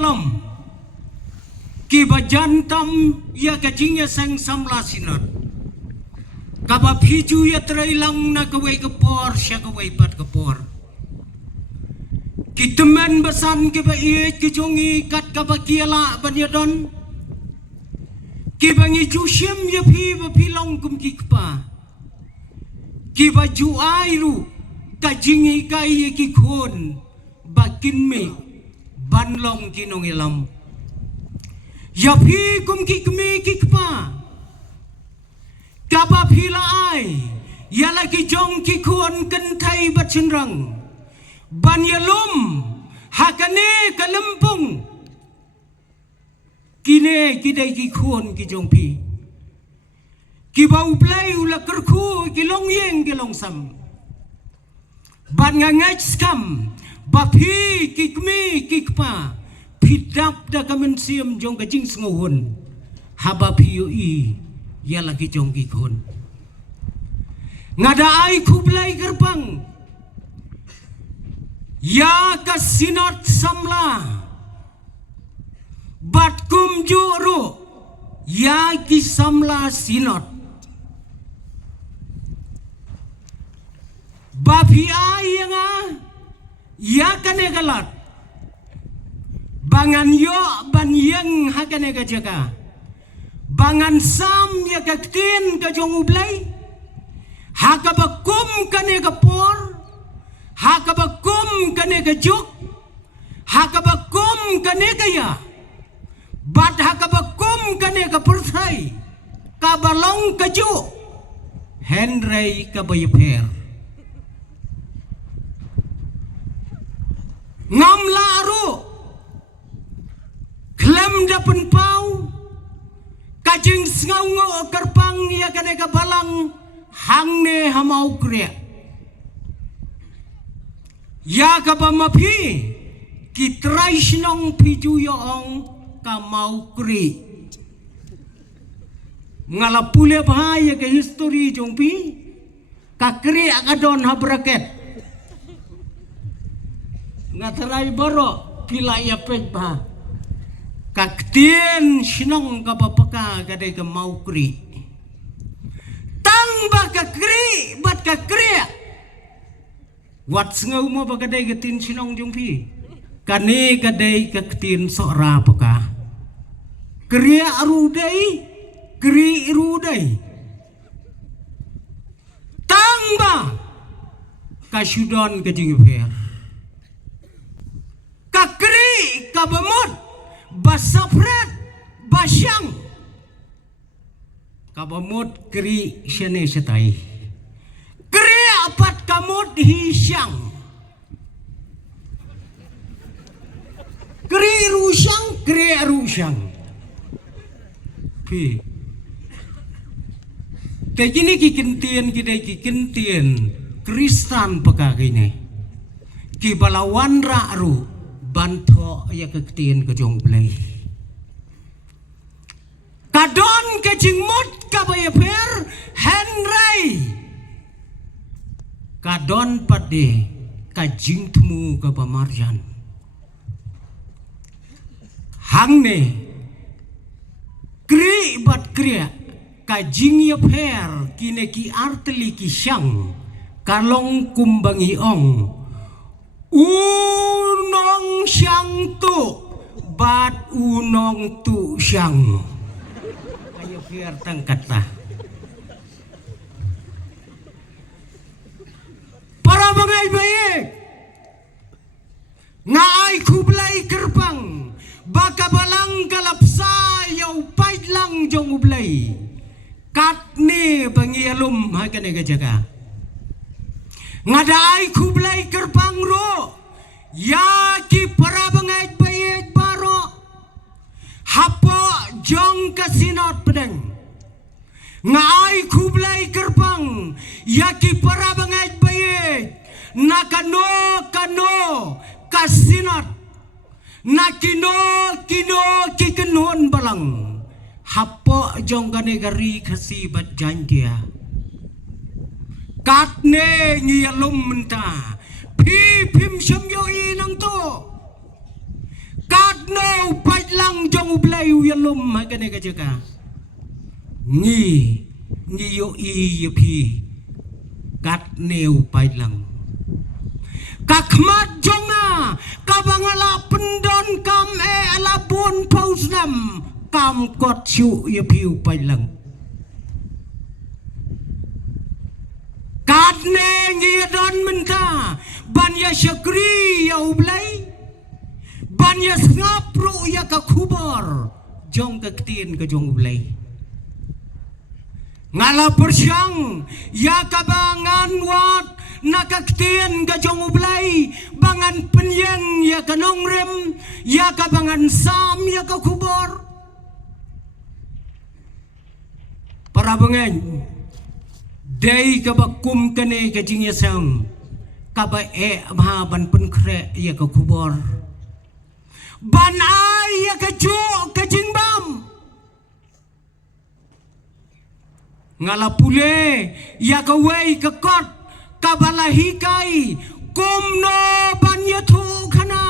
alam ki bajantam ya kajingya sang samla sinat kaba phiju ya trailang na kawai kapor sya kawai pat kapor ki teman besan ki ba iet ki jongi kat kaba kiala banyadon ki bangi jusyem ya phi ba philong kum ki kpa ki ba ju airu kajingi kai ki khon bakin me banlong kinong ilam ya phi kum ki kme ki kpa kaba phila ai ya lagi jong ki khon kan thai bat chinrang ban yalum hakane kalempung kine kidai ki khon ki jong phi ki bau play ula kerku ki long yeng ki long sam ban ngangai skam bapi kikmi kikpa pidap da kamen siam jong kajing sengohon haba piui ya lagi jong kikon ngada ai kublai gerbang ya kasinat samla batkum juru ya kisamla sinot bapi ayanga ya kane galat bangan yo ban yang hakane ka jaga bangan sam ya kaktin ka jong ublay hakabakum kane ka por hakabakum kane ka juk hakabakum kane ka ya bat hakabakum kane ka perthai kabalong ka juk Henry ka bayeper ngam laru klem dapen pau kajing sngaungo kerpang ya kane ka balang hangne hamau kre ya ka pamapi kitrai sinong piju yoong ka mau kre ngalapule bahaya ke history jongpi ka kre akadon habraket ngatarai baro pila ya pet ba kaktien sinong kapapaka kadai ka mau kri tang ba ka kri bat ka kri wat sngau mo ba kadai ka tin sinong jongpi kane kadai ka tin sora paka kri arudai kri irudai tang ba ka sudon ka jingper kakri kabamot basapret basyang kabamot kri syane setai kri apat kamot hisyang kri rusyang pi kayak gini kikintien kidai kikintien Kristan pekagini ki balawan ra'ru banto ya kektiin ke jong play kadon ke jingmut ka bayeper Henry kadon pade ka jingtmu ka pamarjan hangne kri bat kriya ka jing ya per kine ki arteli ki syang kalong kumbangi ong unong syang tu bat unong tu syang ayo biar tangkatlah para bangai baik ngai kublai kerpang baka balang kalapsa yau pait lang jong ublai katne bangialum hakane gajaga ngadai kublai kerpang ro ya ki para bangait bayet baro hapo jong kasinot pedang ngai kublai kerpang ya ki para bangait bayet nakano kasinot nakino kikenon balang hapo jong kane gari kasibat jantia katne ngiyalum menta pi pim syam yo inang to kat no pai lang jong ublay uyalum hagane ka jaka ngi yo i pi kat neu pai lang kakmat jonga kabangala pendon kam ala bun pausnam kam kot chu yo pi pai lang kat ne ngi don menta ban ya syakri ya ublay ban ya ngapru ya ka kubor jong ka ktien ka jong ublay ngala persyang ya kabangan wat nakaktien ka jong ublay bangan penyeng ya kanongrem ya kabangan sam ya ka kubor para bengen day kabakum kane ka jing yasang kaba mahaban penkre ya ka kubor ban ay ya ka ju ka jing bam ngala pule ya ka wei ka kot kabalahi kai kumno ban ya thu khana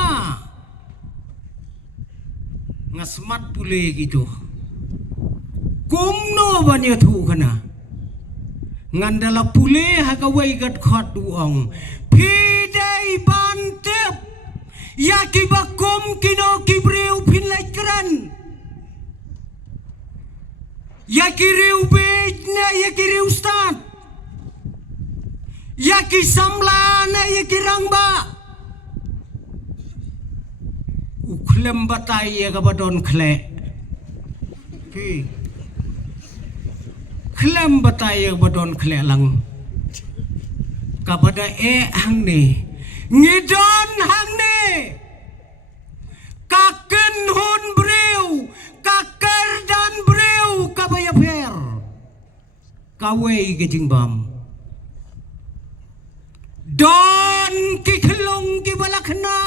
ngasmat pule gitu kumno ban ya thu khana ngandala pule ha ka wei gat khot duong pidai ban tep ya ki bakum kino kibreu pin lai kran ya kiriu bej na ya kiriu stat ya ki samla na ya kirang ba uklem batai ya kabadon khle pi klem batai ya kabadon khle lang kabada hang ne ngidon hang ne kaken hun breu kaker dan breu kabaya fer kawei ke jingbam don ki khlong ki balakna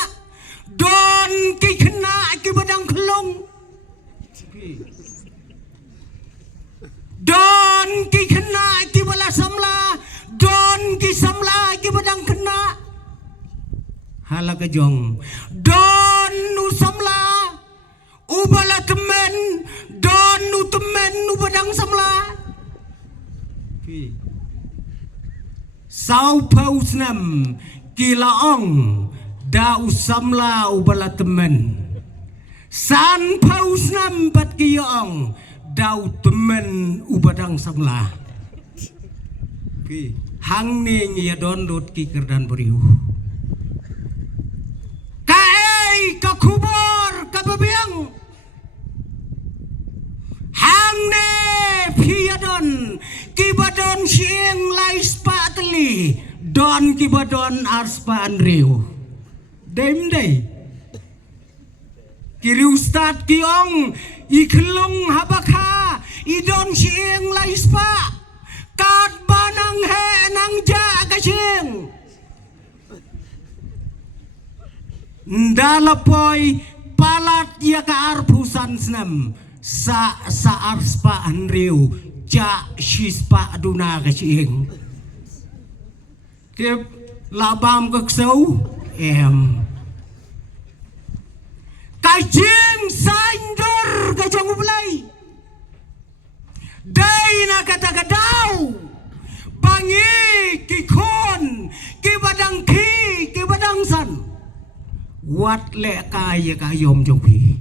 don ki khna ki badang khlong don ki khna ki bala samla don ki samla ki badang khna hala ka jong don nu samla ubala temen don nu temen nu badang samla sau pausnam kilaong da usamla ubala temen san pausnam bat kiong da temen ubadang samla hang ne ngia don dot ki kerdan beriu kai ka kubor ka babiang hang ne piadon kibadon sieng lai spatli don kibadon arspa anriu dem dei kiri ustad kiong ikhlong habakha idon sieng lai spa kat banang he nang ja ka sieng ndalapoy palat ya ka arpusan snam sa arspa anriu ja shispa aduna ka sieng kep labam ka ksau kajing saindur ka jong ublay day na kata-kadau bangi kikon kibadang kibadang san wat le kaya kayom jong pi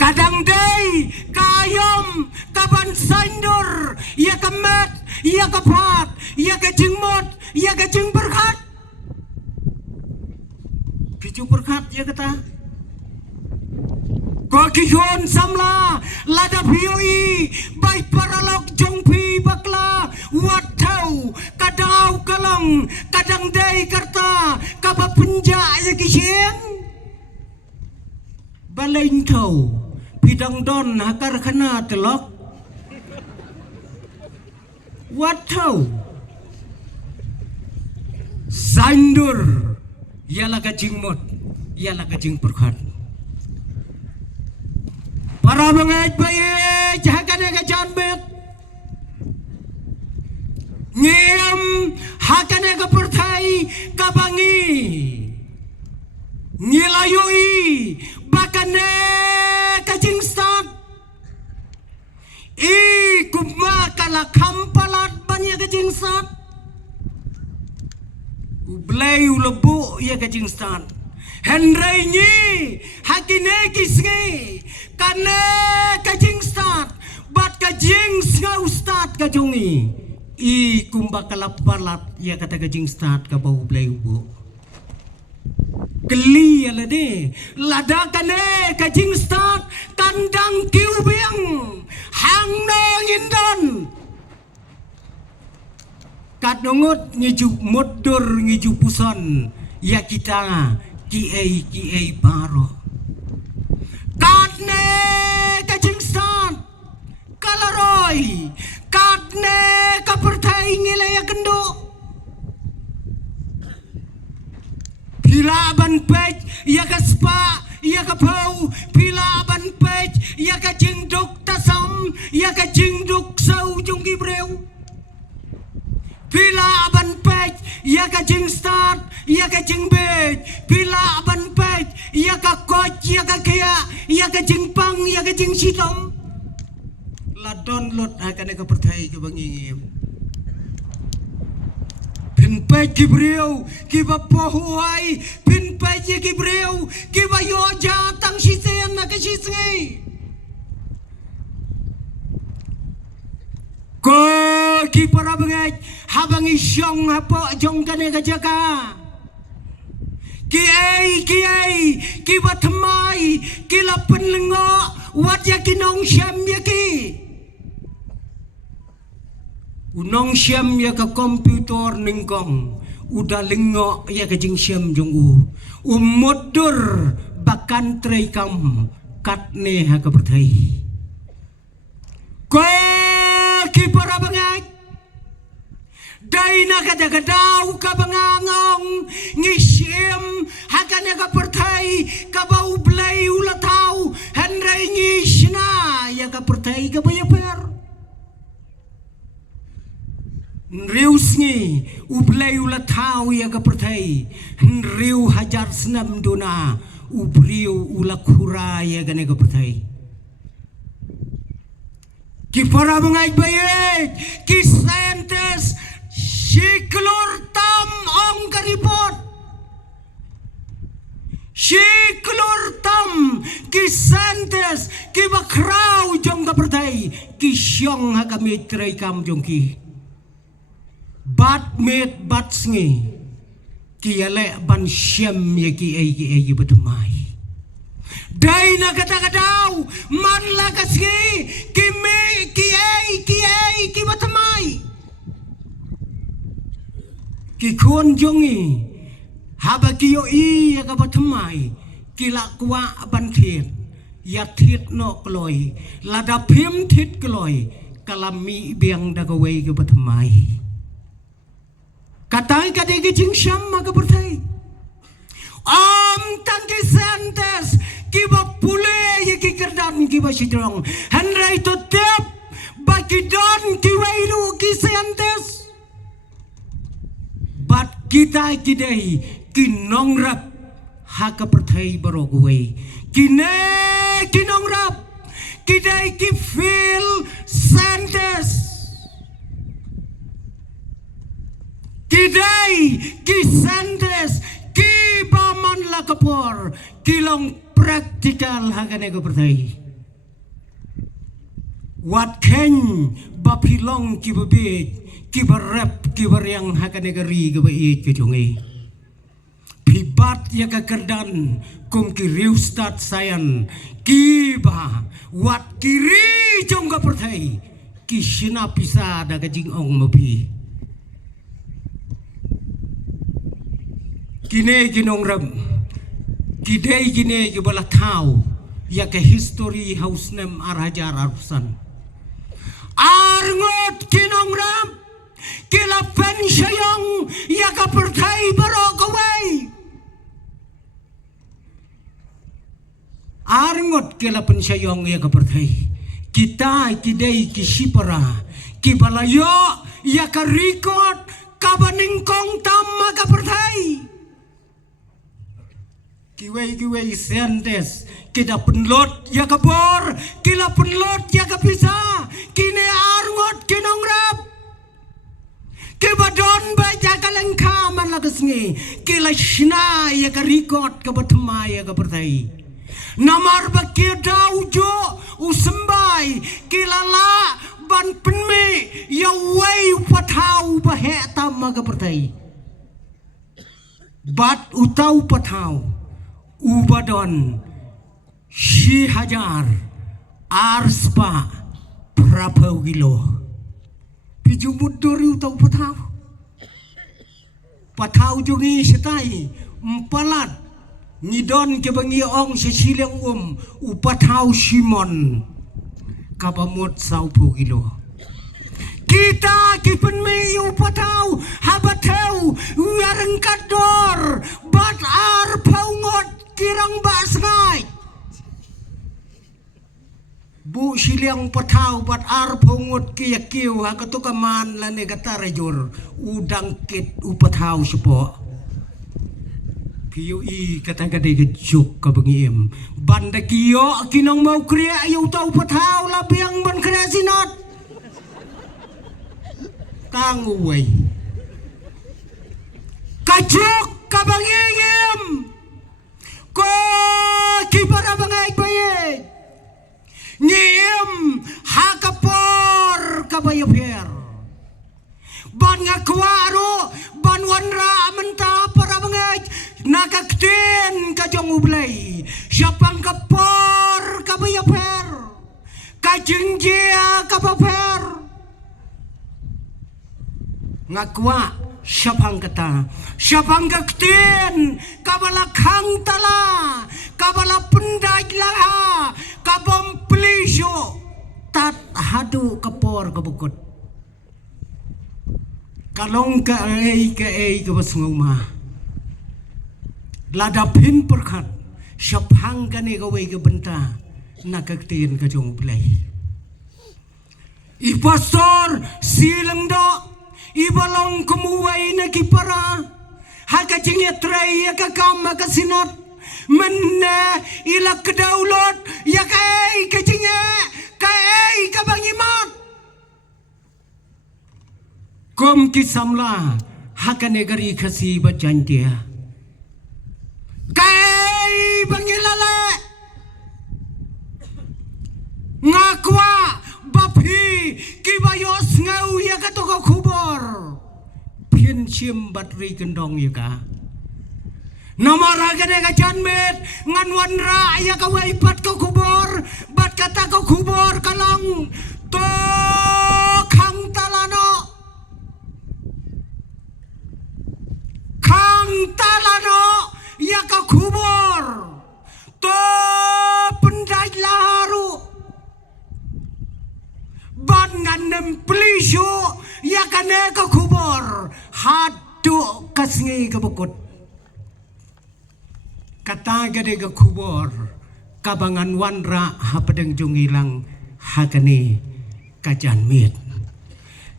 kadang day kayom kaban saindur ya kamet ya kapat ya kajingmot ya kajing berkat kiju berkat ya kata Kokiyon samla lada pioi baik paralog jongpi bakla watau kadau kalang kadang day karta kaba penja ya kiseng balain tau bidang don hakar kana telok watau sandur yala kajing mot yala kajing perkat para mengaj baye jahakane ka janbet ngem hakane ka perthai ka bangi Ngilayoi bakane kajing start I kumakala kampalat banyak kajing start Ublay ulebu ya kajing start Henry ni hakine kisngi kane kajing start bat kajing nga ustad kajongi I kumbakala palat ya kata kajing start ka bau ublay ubu Geli ala de lada kane kajing start kandang kiubing hang nong indon kadongot ngiju modur ngiju puson ya kita kiai baro kadne kajing start kalaroy kadne kapertai ngilaya kendo Pilaban pej, ya ka spa, ya ka pau. Pilaban pej, ya ka jingduk tasam, ya ka jingduk sau jung gibreu. Pilaban pej, ya ka jing start, ya ka jing bej. Pilaban pej, ya ka coach, ya ka kaya, ya ka jing pang, ya ka jing sitom. La download akan ka pertai ka bangingim. Pinpai kibreu kiba pohuai pinpai kibreu kiba yoja tang sisen na kasisngi ko kipara bangai habang isyong hapo jong kane kajaka kiai kiba thamai kila penlengo wat yakinong syam yaki Unong syam ya ka komputer ningkong udah lengo ya ka jing syam jong umodur bakan tray kam katne ha ka pertai ko ki para bangai daina ka jaga dau ka bangangong ngisyem ha ka ne ka pertai ka bau blai ulatau henry ngishna ya ka pertai ka bayaper Riu sngi ublay ulatau ya ka pertai riu hajar senam dona ubriu ulakura ya ka ne ka pertai ki para bangai bayet ki scientist shiklur tam ong ka report shiklur tam ki scientist ki bakrau jong ka pertai ki syong ha ka mitrai kam jong ki Bat met bat sngi Kiale ban syam ya ki ai betumai Daina kata-katau Man la kasngi Kimi ki ai ki betumai Ki kon jongi Haba ki yo I ya ka betumai Kila kwa ban thiet Ya thiet no kloi Lada phim thiet kloi Kalami biang da ka wei ka betumai Katai kadai ke jing syam maka pertai tangki sentes kiba pule ye ki kerdan kiba sidrong henry to tep baki don ki wailu ki sentes bat kita kidai ki nongrap haka pertai barogwei kine ki nongrap kidai ki feel sentes Kidai, kisandes, kibaman lakapor, kilong praktikal hagane ko pertai. Wat ken bapilong kibabit, kibarep kibaryang hagane gari kabait kejungi. Pibat ya kakerdan kum kiriu start sayan, kiba wat kiri jong ka pertai, kisina pisa da kajing ong mapi. Kine kinongram kidai kine kibala tau ya ke history house nem arajar arusan arngot kinongram kila pen syayong ya ka pertai barokawai arngot kila pen syayong ya ka pertai kita kidai kisipara kibalayo ya ka record kabaningkong tam ka pertai kiway sentes kita penlot ya kabor kila penlot ya kapisa kine arngot kinong rap kibadon ba ja kalengka man lagasngi kila shna ya ka record ka batma ya ka pertai namar ba kida ujo usembai kila la ban penme ya wai patau ba he tam ka pertai bat utau patau ubadon 6,000 arspa berapa kilo piju muduri utau patau jungi setai empalat ngidon ke bangi ong sesileng upatau simon kabamut 20 kilo kita kipen me upatau habatau wareng kador bat ar paungot kirang basngai bu siliang patau bat ar paungot kia kiu hakatukaman lane katarejur udang kit upatau sepo PUI kata gade gejuk ka bengiem banda kio kinang mau kriya yu tau patau labiang ban kriya sinot tanguway kajuk ka bengiem ko kipara bangay baye ngiem hakapor kabayaper ban ngakwaro ban wanra menta para bangay nakakten kajong ublay siapang kapor kabayaper kajingjia kabaper ngakwa siapang kata siapang kakten kabalakhang tala kabala pendaj laha kabam plisyo tat hadu kapor kabukut kalong ka ay kabasnguma ladapin perkat siapang kane kaway kabenta nakakten kajong play ipastor silang do ibalong kumuway na kipara hakajingya tray yakakam makasinat menna ila kedaulot yakai kajingya kai kabangimat kom kisamla hakanegari kasi bajantia kai bangilala ngakwa bapi kibayos ngau ya katoko kubor pin sim batri kendong ya ka nomor gede ka janmet ngan wanra ya ka waipat ko kubor bat kata ko kubor kalong to khang talano ya ka kubor to pendaj laru ban nganem plisyo ya kane ka kubor hadu kasngi ka bukut kata gade ka kubor kabangan wanra hapadeng jungilang hakane kajanmit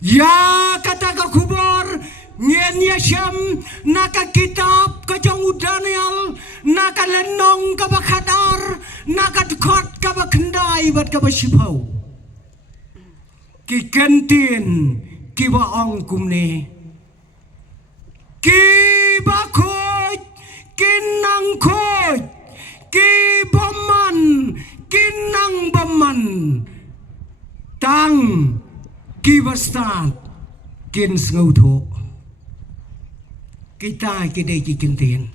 ya kata ka kubor ngien yasham naka kitab kajong Daniel naka lenong ka bakadar naka dkot ka bakendai bat ka basipau ki kentin ki waong kumne ki bakoj kinang koj ki boman kinang boman tang ki bastat kin snguto kita kidai ki kentin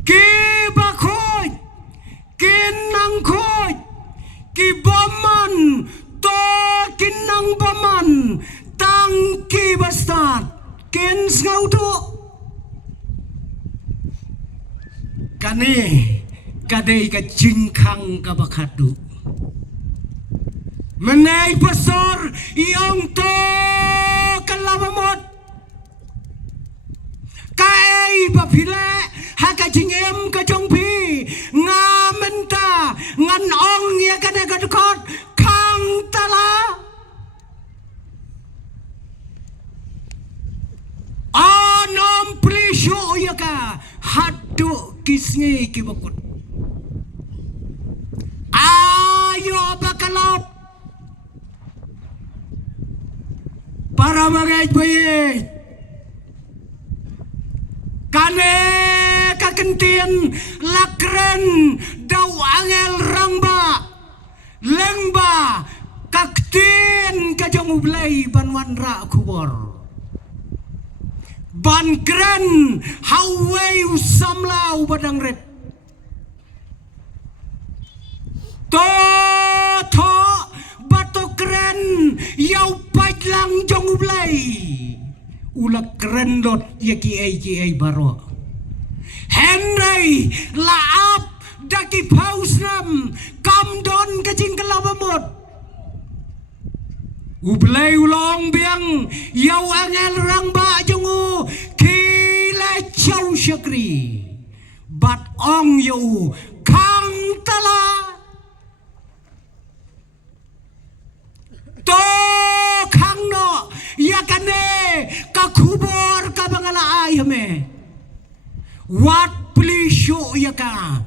ki bakoj kinang koj ki boman to kinang baman tangki bastat kin snauto kane kadai ka jingkang ka bakadu menai pasor iong to kalabamot kai bapile haka jingem ka jongpi ngamenta ngan ong ya kada kadukot tala anom plisyo ya ka hadu kisnge ngi kibakut ayo bakalop para magay bayit kane kakentien lakren daw angel rangba lengba kaktin kajong ublay banwanra kubor ban kren haway usamlaw badang red to bato kren yaw pajlang jong ublay ulak keren lot yaki ay baro Henry laap daki pausnam kamdon kajing kelabamot ublay ulong biang yaw angel rangba jongu kila chow syakri bat ong yaw kang tala to kang no yakane kakubor kabangala ayame wat plisyo yaka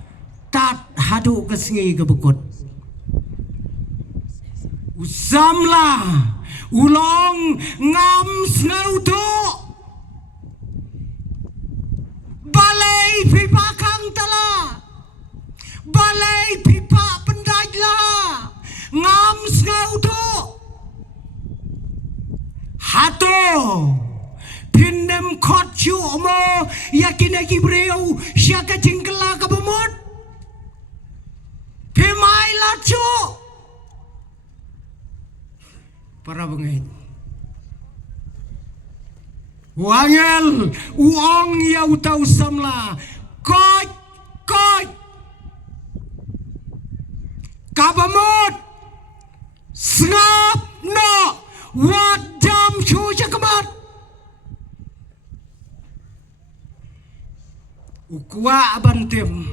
tat hadu kesengi kebekut usamla ulong ngam snauto balai pipa kang tala balai pipa pendajla ngam snauto hato pinem khotchu mo yakine kibreu syaka jingkela kabumut pimai lachu para bengit wangel uong ya utau samla koj kabamut snap no wadam chu jakamat ukwa abantem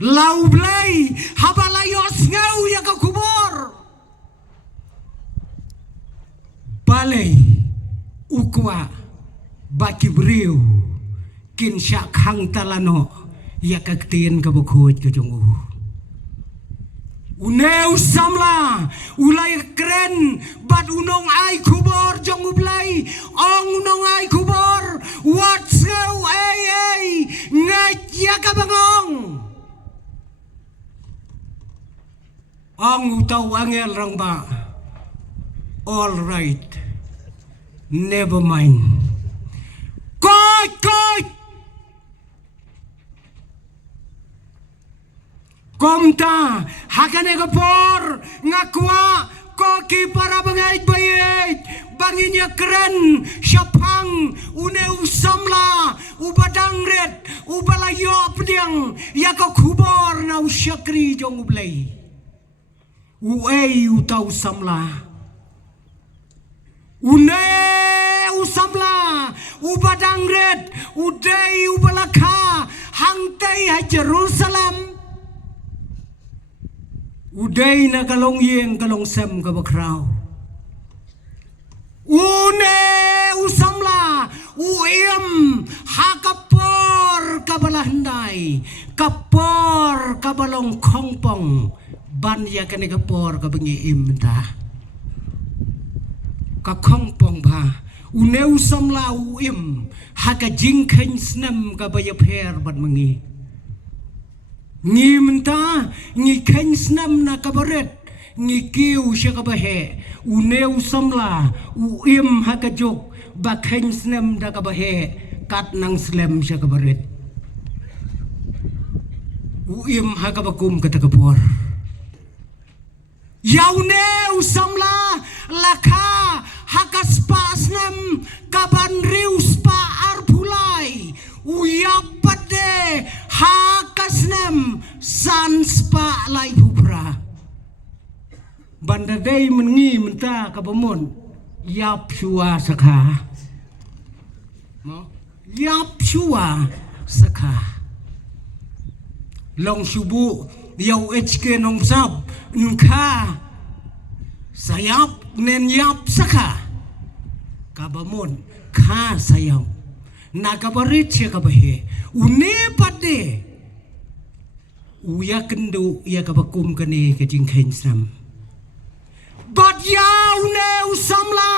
laublay habalayos ngau ya kakubor balay ukwa baki beriu kin syak hang talano ya kaktiin kabukut kajungu uneu samla ulay keren bat unong ay kubor jong ublay ong unong ay kubor what's ngau ay ngat ya kabangong ong utaw angel rangba all right never mind Koj Komta hakane kapor ngakwa koki para bangait bayit banginya keren syapang une usamla ubadang red ubalayo pediang yako kubor na usyakri jong ublay uei utau samla une usamla ubadang red udei ubalaka hangtay ha Jerusalem uday na kalong yeng kalong sem kabakraw une usamla uiem hakapor kabalahanday kapor kabalong kongpong banya kani kapor kabangi imta kakongpong ba une usamla uiem haka jingkhen snem kabayaper bat mangi ngi menta ngi kensnam na kabaret ngi kiu sya kabahe uneu samla uim hakajok ba kensnam da kabahe kat nang slem sya kabaret uim hakabakum katakapor yauneu samla laka hakaspasnam kaban rius pa arpulai uyapade hakasnem sanspa lai pupra bandadai mengi menta kabamun yap shua sakha yap shua sakha long shubu yau HK nong sab nkha sayap nen yap sakha kabamun kha sayap nakabarit siya kabahe une pade uya kendo ya kabakum kane kajing kain sam bat yau ne usamla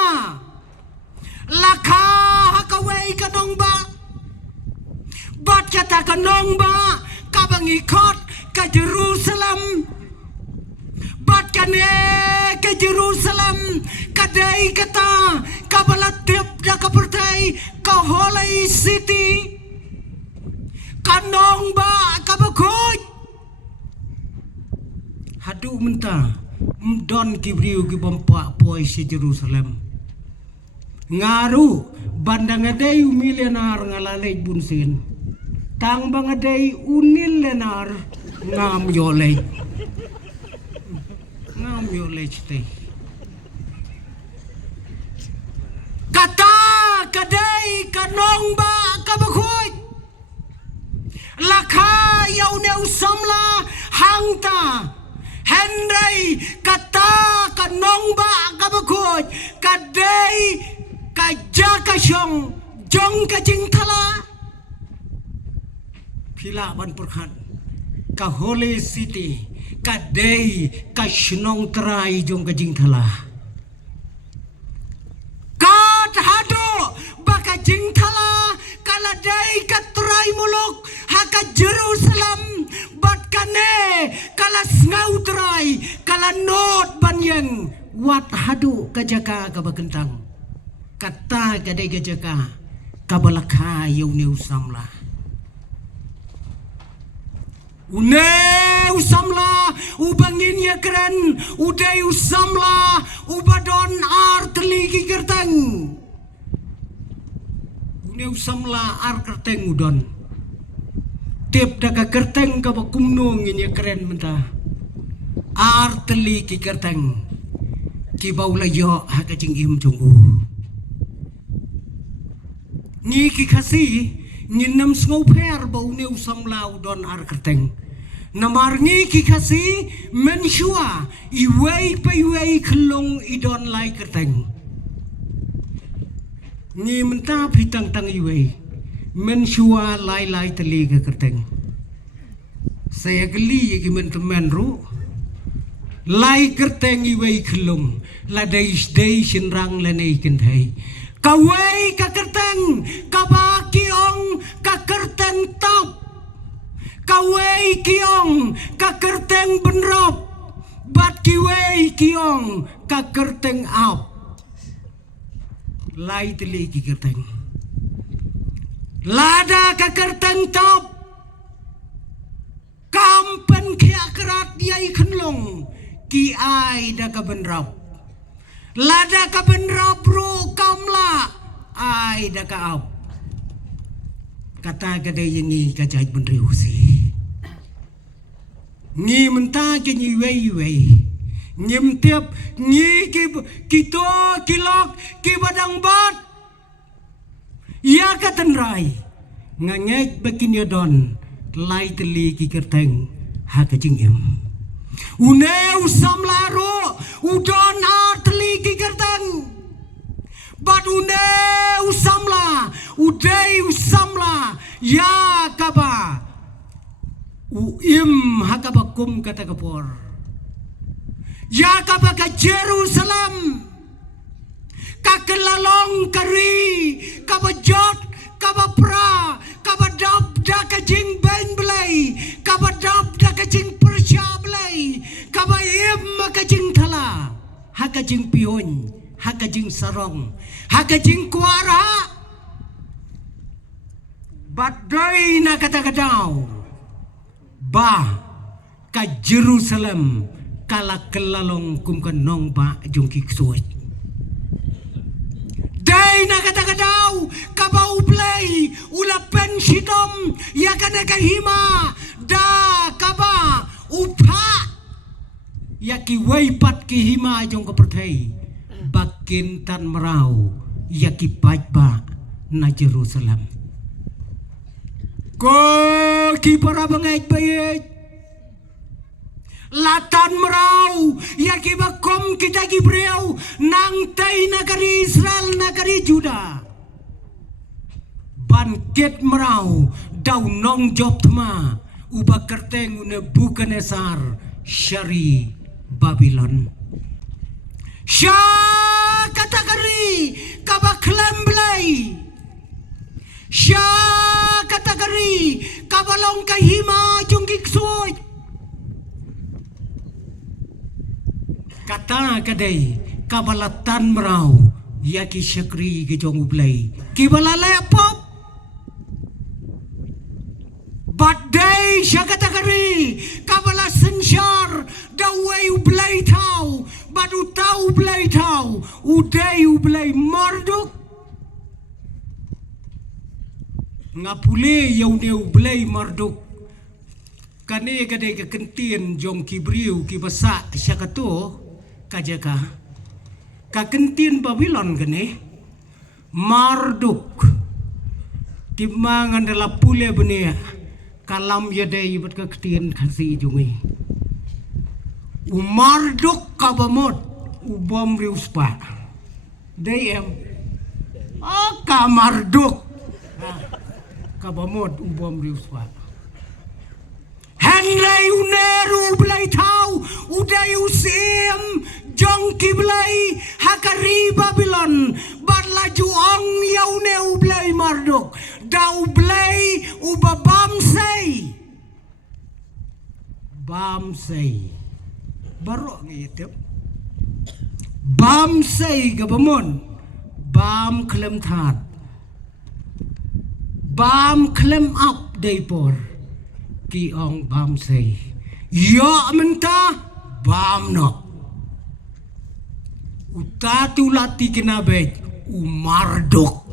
laka hakawai kanong ba bat kata kanong ba kabangi kot ka Jerusalem bat kane ke Jerusalem kadai kata kabalatip da kapertai ka Holy City kanong ba kabakoj hadu menta don kibriu ki bompa poi si Jerusalem ngaru bandang adai milionar ngalalay bunsin tang bang adai unil lenar ngam yolay citay kata kadai kanong ba kabakoj laka yaw ne usamla hangta Henry kata kanong ba kabakoj kadai kajaka syong jong kajing thala pila ban perkhan ka Holy City kadai ka shnong trai jong kajing thala kat hado baka jing thala kala dai ka trai muluk haka Jerusalem bat kane kala ngau trai kala not banyeng wat hadu kajaka kabakentang kata kadai kajaka kabalaka yau ne usamla une usamla ubangin ya keren udai usamla ubadon arteli kikerteng une usamla ar kerteng udon tip daka kerteng ka bakumnong inya keren menta arteli kikerteng ki baulayo hakajing im jonggu ni ki kasi nginam sngow per bau ne usamla udon ar kerteng namar ngi ki kasi mensua iwei pa iwei kelong idon lai kerteng ngi menta pitang tang iwei mensua lai lai teli ke kerteng saya geli yagi mentemen ru lai kerteng iwei kelong la dai sinrang lenei kentai kawai ka kerteng ka kiong ka kerteng top kawai kiong ka kerteng benrop bat kiwai kiong ka kerteng up lai teli ki kerteng lada ka kerteng top kampen kia kerat diai kenlong ki ai da ka benrop lada ka benrop bro kamla ai da ka up kata kadai yengi ka jai benriu si ngi menta ke nyi wei nyim tiap nyi ki to kilok ki badang bat ya ka tenrai ngangek bekin yodon lai teli ki kerteng ha ka jing em une usam laro udon atli ki kerteng bat une usamla udai usamla ya kaba uim hakabakum kata kapor ya kaba ka Jerusalem kakelalong kari kabajot kabapra kabadabda kajing ben belai kabadabda kajing persya belai kabayim kajing thala hakajing pion hakajing sarong hakajing kuara badai na kata-katau ba ka Jerusalem kala kelalong kum kenong ba jongki suit dai na kata-katau kabau play ula pensitom ya kana kahima da kaba upa ya ki waipat ki hima jong kepertai bakin tan merau ya ki ba na Jerusalem ko ki para bangait bayit latan merau ya ki bakom kita gibreu nang tay nagari Israel nagari Juda bangkit merau daw nong job tma uba kerteng Nebukadnezar syari Babylon. Sya kategori kabaklem belai. Sya kategori kabalong kahima jungkik suy. Kata kadai kabalatan merau yaki syakri ke jong ublay kibalalay pop badai siya kategori kabala sensyar daway ublay tau badu tau ublay tau uday ublay Marduk ngapule yaw ne ublay Marduk kane kadai kakentien jong kibriu kibasa siya kato kajaka kakentien Babylon gane Marduk timangan dalam pule benia kalam yadai bat kakentien kasi jungi Marduk kabamot ubom riuspa dayem ka Marduk kabamot ubom riuspa Henry uneru belai tau uday usim jong kiblay hakari Babylon barlaju ong yaune ublay Marduk da ublay uba bamsay baro ngitip bamsay gabamon bam klem that bam klem up daypor ki ong bamsay ya menta bam no utatu lati kinabet Marduk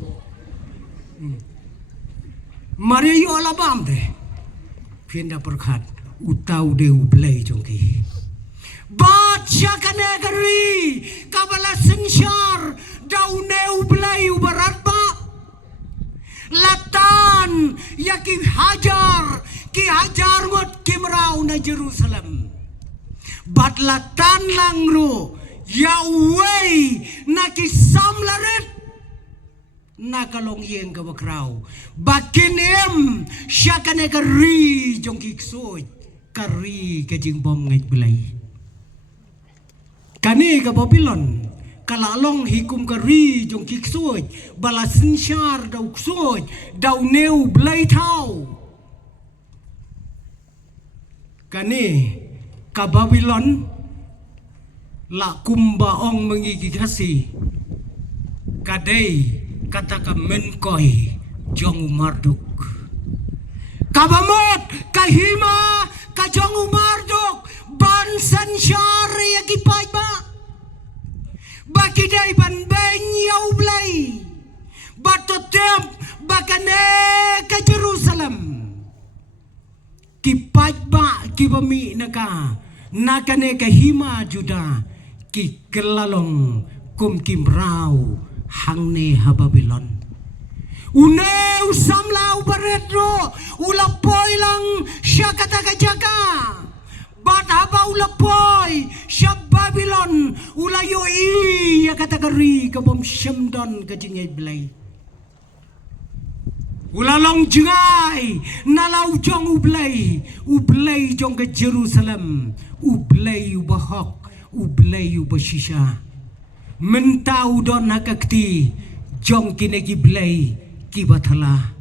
Mario alabam de pinda perkat utau de ublay jongki baca kanegari kabala sensyar daune ublay ubaratba latan yaki hajar ki hajar ngot kimrau na Jerusalem bat latan langro Yahweh nakisamlaret nakalong yeng kabakraw bakinem siya kanegari jong kiksoy kari kajing bom ngay belay kani ka Babylon kalalong hikum kari jong kiksoy balasin syar daw ksoy daw neu belay tau kani ka Babylon la kumbaong mengigikasi kadai kata ka menkoi jong Marduk kabamot kahima ka jong Marduk bansan syari yakipay ba bakiday ban benyaw blay batotem bakane ka Jerusalem kipay ba kibami naka nakane kahima Juda ki kelalong kum kimrau hangne ha Babylon une usamla ubaretro ulapoy lang siya katagajaga bat haba ulapoy siya Babylon ulayo iya katagari kabom syamdon kajingay blay ulalong jengay nalaw jong ublay jong ke Jerusalem ublay ubahok ublay ubashisha mentau don hakakti jong kinegiblay kibathala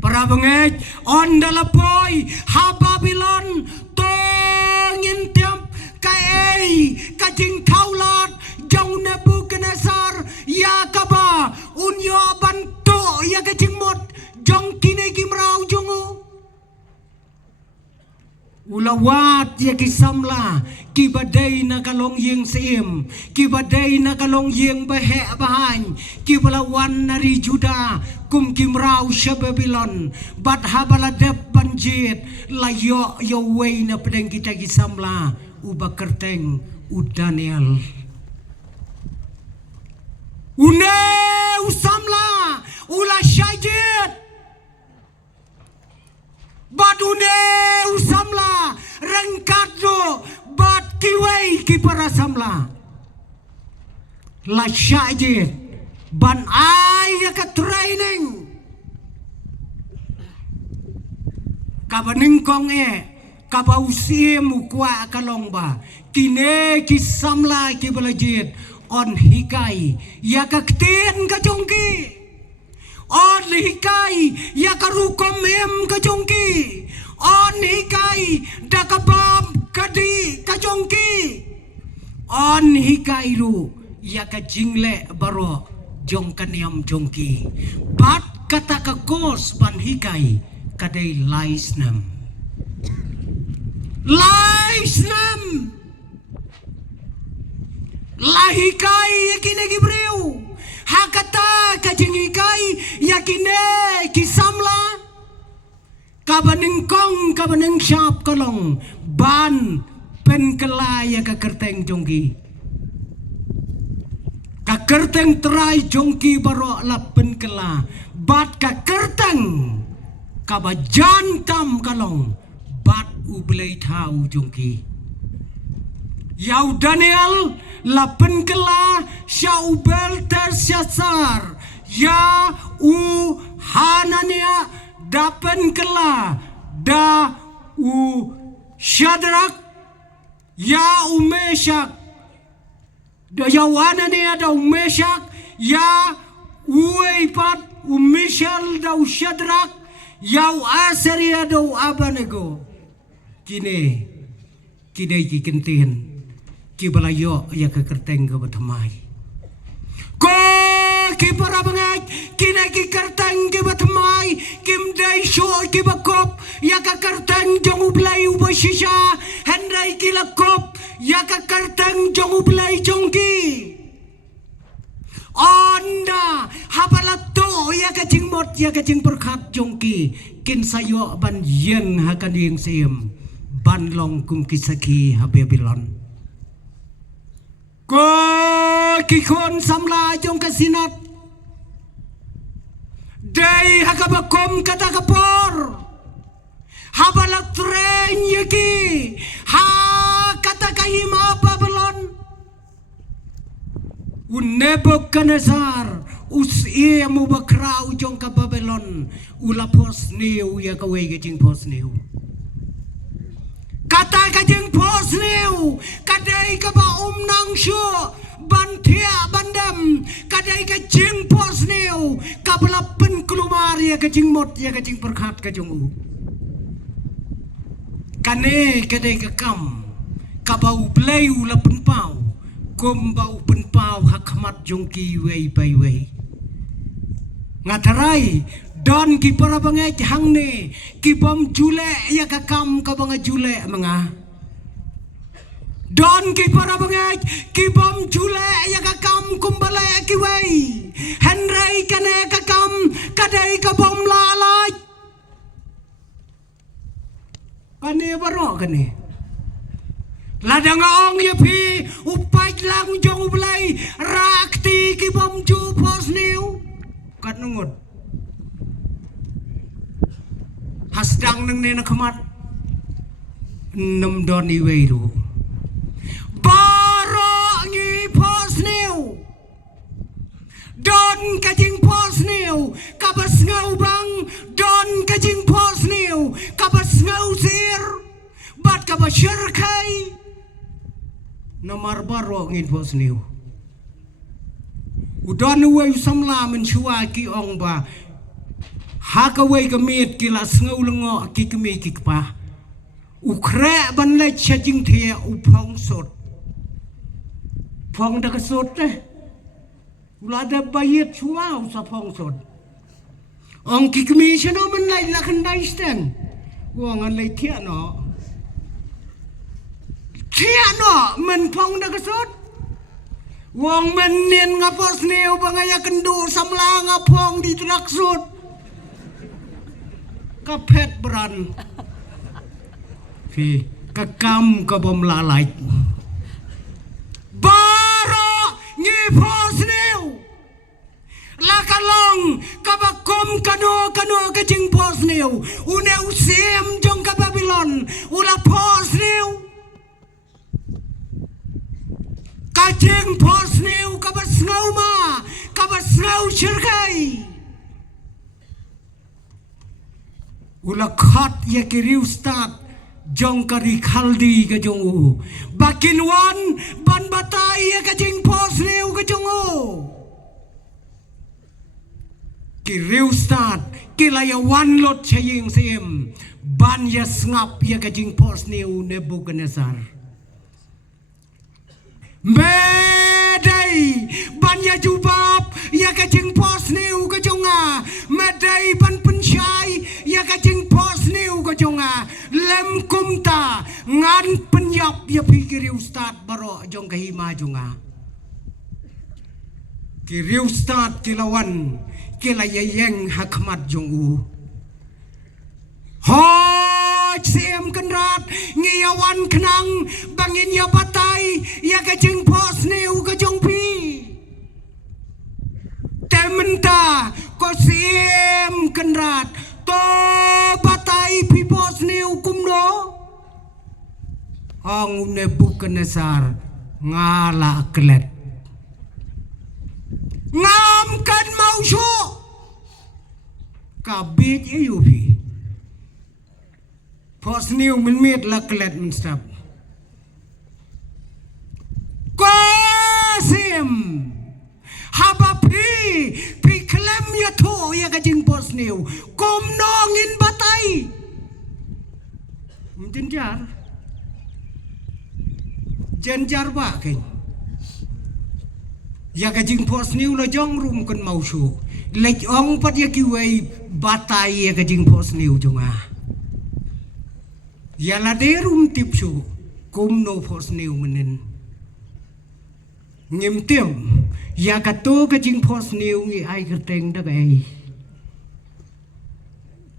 para bangej on dalapoy ha Babylon tongin tiap kae kajing taulat jong Nebukadnezar ya kaba unyo banto ya kajing mot jong kinegimrau jongo ulawat ya kisamla kibadai na kalong yeng seim kibadai na kalong yeng bahe bahan kibalawan nari Juda kum kimrau sya Babylon bat habala dep banjit layo Yahweh na pedeng kita kisamla uba kerteng u Daniel une usamla ula syajit badune usamla rengkadro bat kiwei kipara samla la syajit ban ay ka training kabaning kong kabausie mukwa kalong ba kine kisamla kibalajit on hikai ya kakten kajongki on hikai ya karukom kajongki on hikai dakabam kadi kajongki on hikai ru ya kajingle baro jong kaniam jongki bat kata kagos ban hikai kadai laisnam lahikai yakine gibreu hakata kajingikai yakine kisamla kabaning kong kabaning syap kalong ban pen kelaya kakerteng jongki kakerteng terai jongki baro lapen kela bat kakerteng kabajantam kalong bat ublay tau jongki yau Daniel lapen kela syaubel tersyasar ya u Hanania dapen kela da u Syadrak ya u Meshak da ya Hanania da u Meshak ya u Eipat u Mishal da u Syadrak ya u Asaria da u Abednego kini kikentin kibalayo ya kekerteng ke batamai ko kipara bangai kina kikerteng ke batamai kim dai sho kibakop ya kekerteng jong ublai ubashisha hendai kilakop ya kekerteng jong ublai jongki onda habalato ya kacing mot ya kacing perkat jongki kin sayo ban yen hakan yang sim ban long kum kisaki habebilon ko kikon samla jong kasinat day hakabakom kata kapor habalak tren yaki ha kata kahima Babylon Nebukadnezar usia mu bakrau jong ka Babylon ulapos niu ya kawe gajing pos niu kata kajing pos niu kadai ka ba nang syo bantia bandam kadai kajing pos niu kabelapen kelumar ya kajing mot ya kajing perkat kajung u kane kadai kakam kabau play ulapen pau kumbau penpau hakmat jongki wei pai wei ngatarai don ki para bangai hangne ki bom jule ya kakam ka banga jule manga don ki para bangai ki bom jule ya kakam kumbale ki wei henrai kane kakam kadai ka bom lalai kane baro kane ladang ong ya pi upai lang jong ublay rakti ki bom ju pos niu kat nungut hasdang nang nena kemat nem doni weiru baro ngi pos niu don kajing pos niu kabas ngau bang don kajing pos niu kabas ngau sir bat kabas syarkai nomor baru ngin pos niu udan uwe samla menshua ki ong ba hakawai kemit kila ngau lengo ki kemi ki pa ukre ban le chajing thia upong sot phong da sot ulada bayet chua usa phong sot ong ki kemi chano man lai la khandai sten wong an lai thia no Tiano men pong da kasut wong men nen ngapos niu bangaya kendu samla ngapong di traksut kapet beran fi kakam kabom lalai baro ngi pos niu lakalong kabakom kano kajing pos niu une usim jong ka Babylon ula pos niu kajing pos niu kabas ngau ma kabas ngau syirkai ula khat ya kiriu start jong kari khaldi ka jong u bakin wan ban batai ya ka jing pos neu ka jong u kiriu start kilaya wan lot chaying sim ban ya ngap ya ka jing pos neu Nebukadnezar medai ban ya jubab ya ka jing pos neu ka jonga medai ban pensyai ya ka jing pos neu ka jonga lem kumta ngan penyap ya pikir ustad baro jong kahima jonga kiri ustad kilawan kilayeng hakmat jong u hoj siem kenrat ngiyawan kenang bangin ya batai ya ka jing pos neu ka jong pi tementa ko siem kenrat to batai pi pos neu kumno ang Nebukadnezar ngala klet ngam kan mau syo kabit iu pi pos neu min mit la klet min stap ko sim haba pi klem ya tho ya ka jing pos neu kom nongin batai jenjar ba ken ya ka jing pos neu la jong rum kan mau shu lek ong pat ya ki wei batai ya ka jing pos neu jonga ya la de rum tip shu kom no pos neu menen ngim tiam ya ka to ka jing pos neu ngi ai ka teng da ai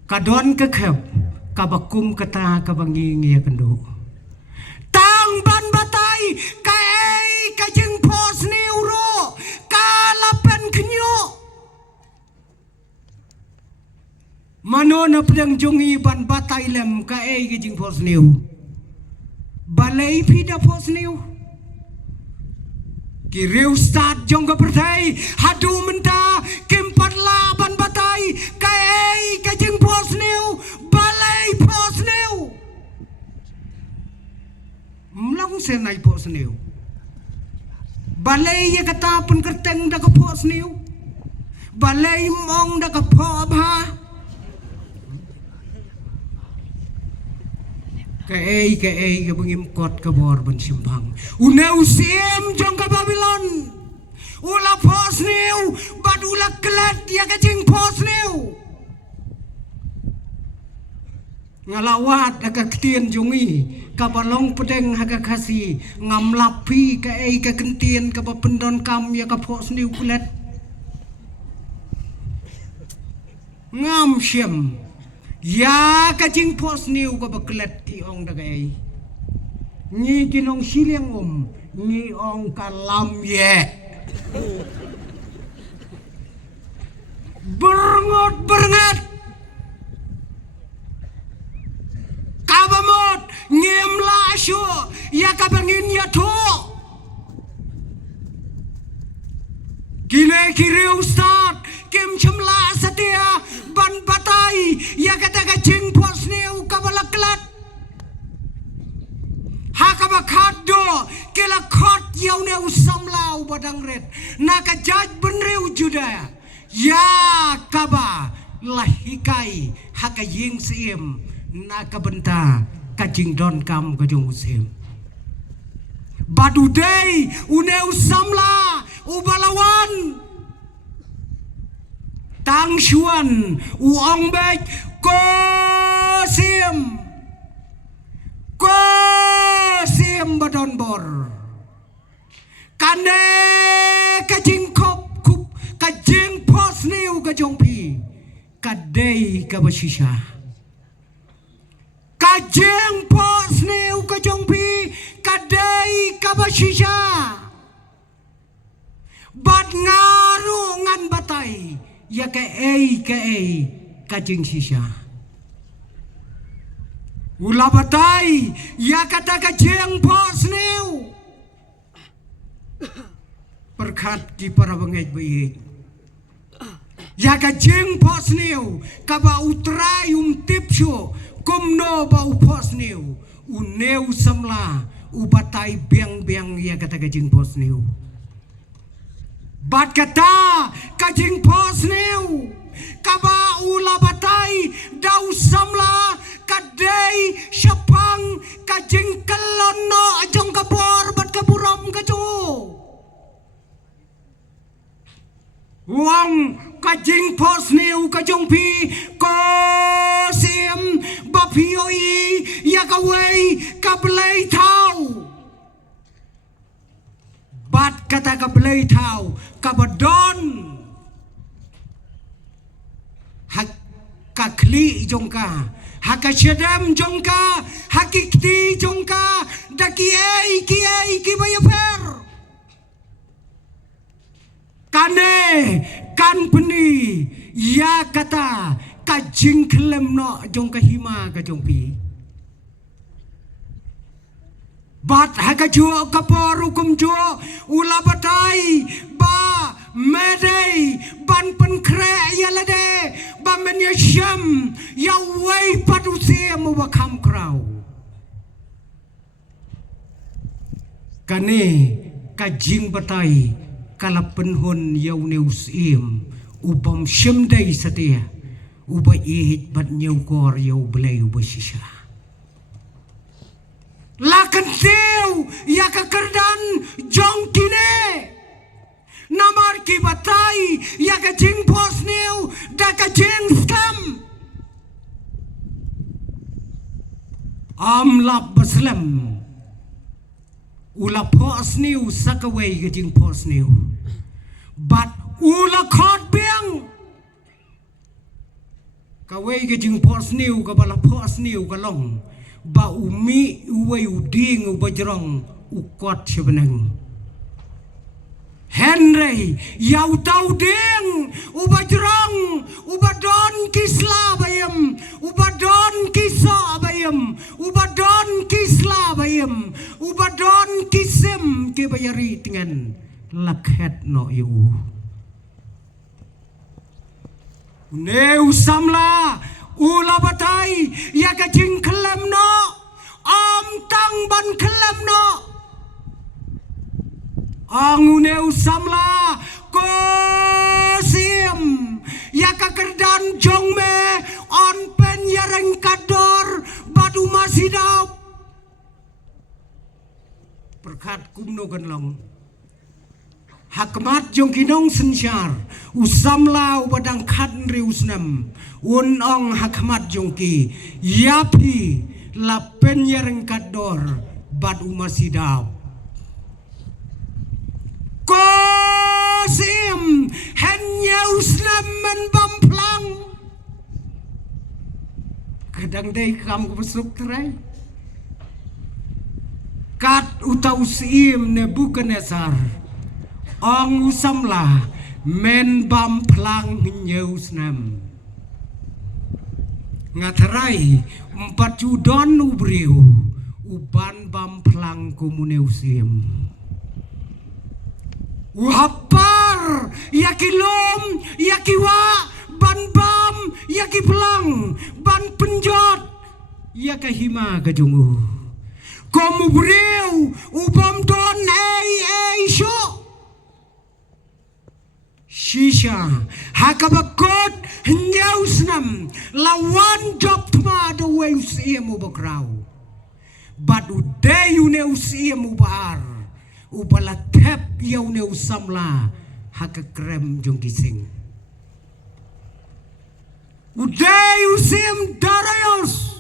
ka don ka khap ka bakum ka ta ka bangi ngi kan do tang ban batai ka ai ka jing pos neu ro ka lapen knyo mano na pedang jongi ban batai lem ka ai ka jing pos neu balai pida pos neu kiriu start jong ka pertai hadu menta kimpat la ban batai kai ka jing pos neu balai pos neu mlang se nai pos neu balai ya kata pun kerteng da ka pos neu balai mong da ka pho bha ka bangim kot ka bor ban simbang unau sim jong ka Babylon ula pos neu bad ula klet ya ka jing pos neu ngalawat ka ketien jongi ka balong pedeng ha ka kasi ngam lapi ka kentien ka pendon kam ya ka pos neu klet ngam siem ya ka jing pos neu ka baklet ti ong dagai ni kinong siliang ni ong kalam ye berengot kabamot ngem la syo ya ka bangin ya tho kile kire ustad kem chamla satia ban batai ya kata ka jing pos neu ka balaklat ha ka bakhat do kila khot yau neu samlau badang red na ka jaj benreu juda ya kaba lahikai ha ka ying sim na ka benta ka jing don kam ka jong sim badudei uneu samla ubalawan tang shuan uong bek ko sim badon bor kane ka jing kop kup ka jing pos neu ka jong pi ka dei ka basisha ka jing pos neu ka jong pi ka dei ka basisha bat ngaru ngan batai ya ka ka jing sisha ula batai ya kata ka jing pos neu perkat ki para bangaj baik ya ka jing posneu ka ba utrai tipsho kumno ba uposneu uneu samla ubatai biang ya kata ka jing posneu bat kata ka jing posneu ka ba ula batai dau samla kadai syapang ka jing kalono ajong kabor bat kaburam ka jo wang kajing pos neu kajong pi ko sim bapioi ya kawai kablay tau bat kata kablay tau kabadon hak kakli jongka hakashadam jongka hakikti jongka daki ki bayaper kane kan peni ya kata kajing kelem no jong kahima ka jong pi bat haka juo kapor hukum juo ula batai ba medei ban pen kre ya lade ba menya syam ya wei padusia mu bakam krau kane kajing batai kala penhun yau neus im ubam shemdai satia uba ihit bat nyau kor yau belai uba shisha lakan teu ya kekerdan jong kine namar ki batai ya ka jing pos neu da ka jing skam amlap baslam ula pos neu sakawai ka jing pos neu bat ula khot biang kawai ke jing pos niu ka bala pos niu ka long ba umi uwai uding u bajrong u kot sebenang Henry yau tau ding u bajrong u badon kisla bayam u badon kisa bayam u badon kisla bayam u badon kisem ke bayari dengan lakhet no yu neu samla ula batai ya ka jing kelem no am tang ban kelem no ang neu samla ko sim ya ka kerdan jong me on pen yareng kador badu masidap perkat kumno ganlong hakmat jong kinong sensyar usamla ubadang khan riusnam unong hakmat jong ki yapi lapen yareng kador bad umasidab kosim hanya usnam menbamplang kadang day kam kubesuk terai kat utau sim ne Nebukadnezar ong usamla men bam plang nyeusnam ngatarai 4 judon ubriu uban bam plang komuneusim uhapar yakilom yakiwa ban bam yakiplang ban penjot yakahima kajungu komubriu ubam don sho Shisha hakabakot nyausnam lawan job tma do weus iemu bakrau but uday uneus iemu bar ubala tep yau neus samla hakakrem jong kising uday usim darayos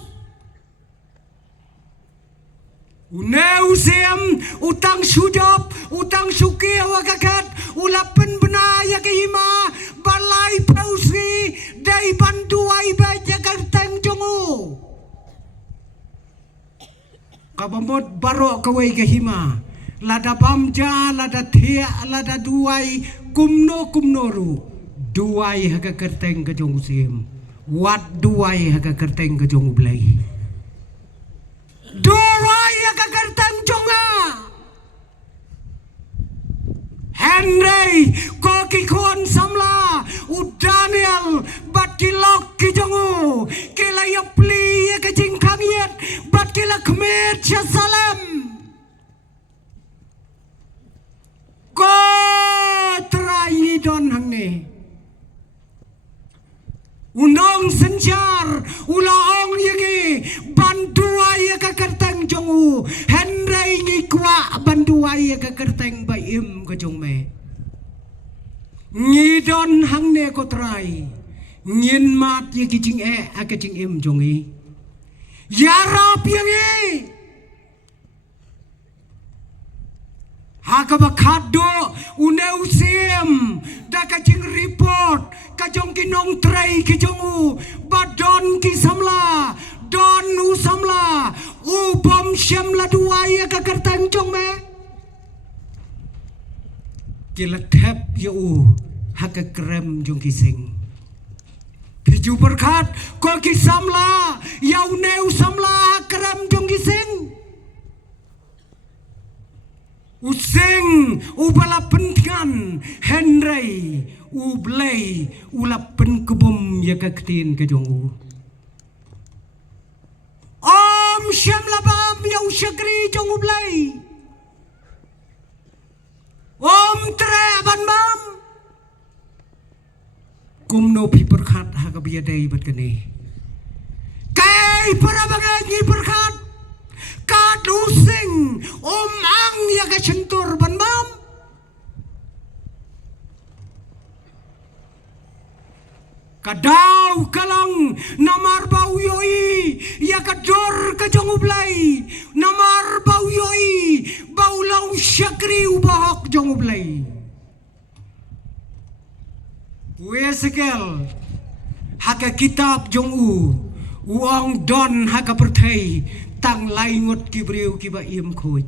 Uneusim utang sujop utang suki wakakat ulapen benaya kehima balai pausi dai banduai baca kartang jongu kabamot baro kawai kehima lada bamja lada thia lada duai kumnoru duai haga kartang ke jongu sim wat duai haga kartang ke jongu blai duai haga kartang jonga Henry koki kon samla udan ya pli ya kajing kangiet bat kila kemet salam ko trai don hang ni unong senjar ulaong yagi bandua ya kakerteng jongu henry ni kwa bandua ya kakerteng baim ka jong me ngidon hang ne ko trai ngin mat ya kijing akajing im jongi yarap yangi hakabakado uneusim da kajing report kajong kinong tray kijongu badon kisamla don usamla ubom syamla duaya kakertang jong me kilakap yu hakakrem jong kising piju berkat ko kisamla yau neu samla krem jong kising useng ubala pentingan henry ublay ulapen kubum ya kaktin ke jongu om syam labam ya usyakri jong ublay om tre ban bam kumno pi berkat hakabiadai batkane kai para bagagi berkat kadusing omang ya ka sentur ban bam kadau kalang namar bau yoi ya kador ka jong ublay namar bau yoi bau lau syakri ubahok jong ublay wesekel haka kitab jong uang don haka pertai tang laingut kibriu kiba im khoi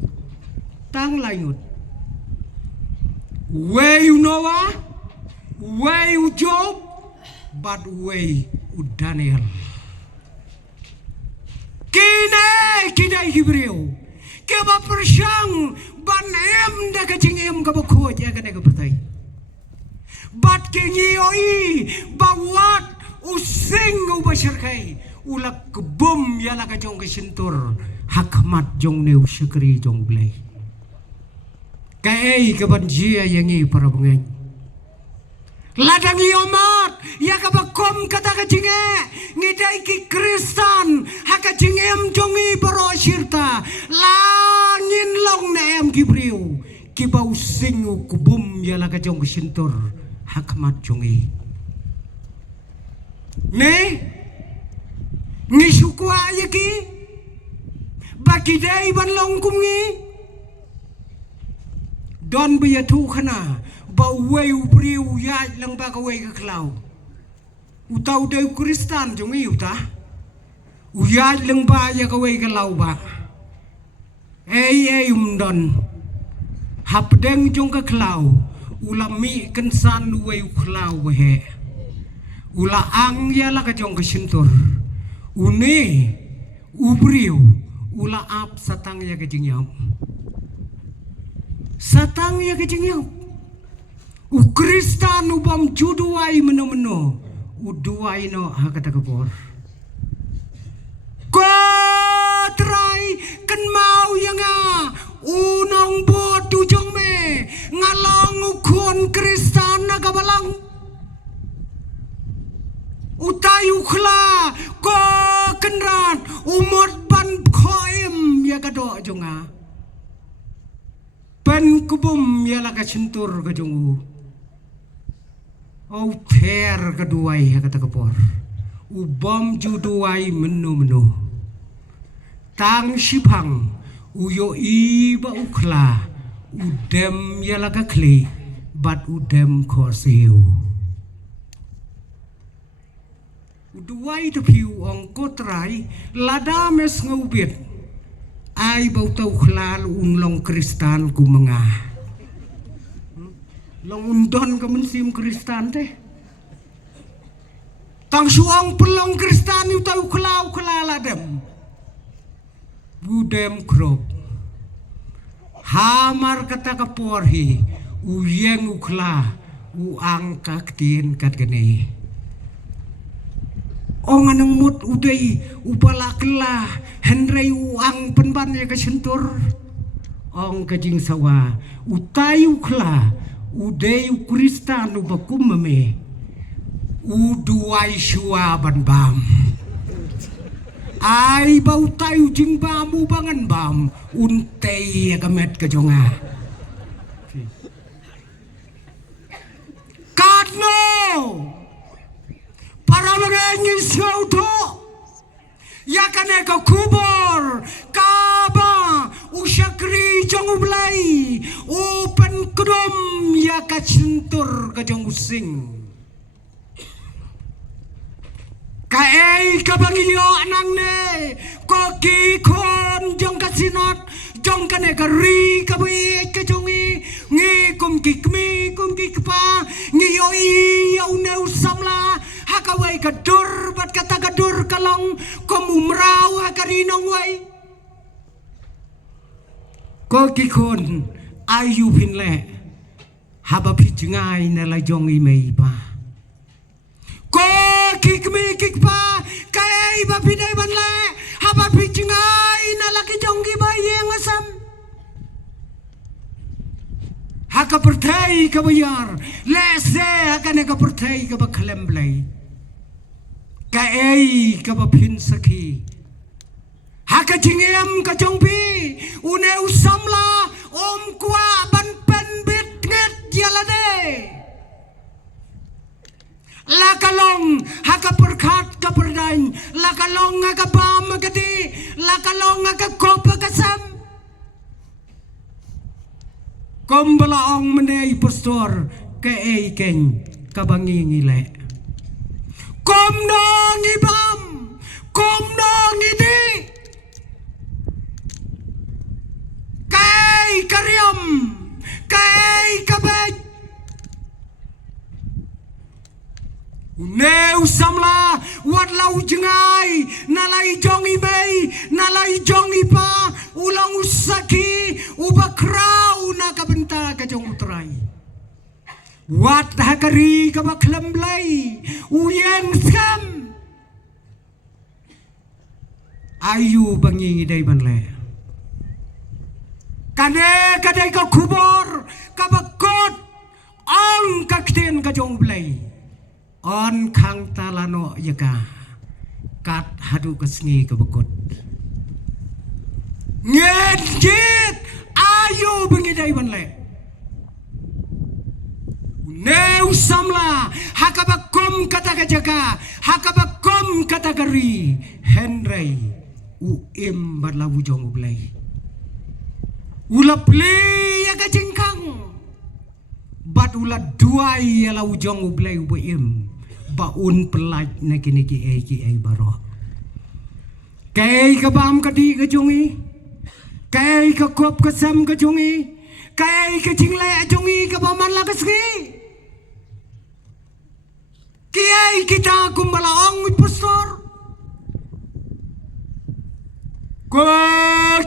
tang laingut way you Noah way you Job but way you Daniel kine kibriu kiba persyang ban em da kajing em ka khoi ya ka pertai bat kengioi bawat using ubasharkai ulak kebum ya la ka jong ke sentur hakmat jong neu syukri jong blay kai ke banjia yang i para bengeng ladang iomat ya ka bakom kata ka jinge ngidai ki kristan haka jingem jong i baro sirta langin long na em kibriu ki bau sing kubum ya la ka jong ke sentur hakmat jong i ne ngisuku ayaki bakidai ban long kumngi don biya tu khana ba wei ubriu ya lang ba ka wei ka klau utau de kristan jongi uta uya lang ba ya ka wei ka lau ba ei don hapdeng jong ka klau ulami kensan wei klau he ula ang ya la ka jong ka sentur une ubriu ula ap satang ya kejingyau satang ya kejingyau ukristan ubam juduai meno uduai no hakata kapor trai kan mau yanga unong bot tujong me ngalong ukon kristan nagabalang utai ukhla ko kenrat umot ban khoim ya kado jonga pen kubum ya la ka sentur ka jongu au ter keduai ya kata kapor ubam juduai menu tang sipang uyo iba ukhla udem ya la ka kli bat udem khosiu duai tu piu ong kotrai lada mes ngubit ai bau tau khlal long kristan ku mengah long undon ka mensim kristan teh tang suang pelong kristan yu tau khlala dem budem krop hamar kata kaporhi uyeng ukhla uang kaktin kat gene ong anong mut uday upalakla henry uang penban ya kesentur ong kajing sawa utayu kla uday ukristan ubakum meme uduai shua ban bam ai bau tayu jing bamu bangan bam untei kamet kejonga kadno para mengengin sauto ya kane ka kubor kaba usyakri jong ublai open kedom ya ka cintur ka jong using kae ka bangiyo nang ne ko ki kon jong ka sinat jong kane ka ri ka bi ka jongi ngi kum ki kmi kum ki pa ngi yo i yo ne usamla hakawai ka dur bat kata ka dur kalong kom umrau hakarinong wai ko ki kon ayu pinle haba pijngai na la jong i mei pa ko kikmi kikpa kai ba pidai banle haba pijngai na laki jonggi bayeng asam haka pertai ka bayar lese haka ne ka pertai ka ba khalemblai kai ka ba phin sakhi haka jingem ka jongpi une usamla om kwa ban pen bit nget yalade lakalong haka perkat ka perdain lakalong haka pam kati lakalong haka kop kasam kombalaong menei pastor ke eiken kabangi ngile komno ngibam komno ngidi kai karyam kai kabej Neu samla wat lau jengai nalai jongi bei nalai jongi pa ulang usaki ubakrau na kabenta ka jong utrai wat hakari ka baklemblai uyeng skam ayu bangi dai banle kane kadai ka kubor ka bakot ang kakten ka jong blai on kang talano yaka kat hadu kesngi kebekut ngedit ayu bengidai banle neu samla hakabakom kata kajaka hakabakom kata gari henry uim badlawu jong ublai ulapli ya kajengkang bat ula duai ya lau jong ublai uim baun pelaj na kini ki ai baro kai ka bam ka di ka jungi kai ka kop ka sam ka jungi kai ka jingle jungi ka baman la kasgi kiai kita kumbalaong pastor ko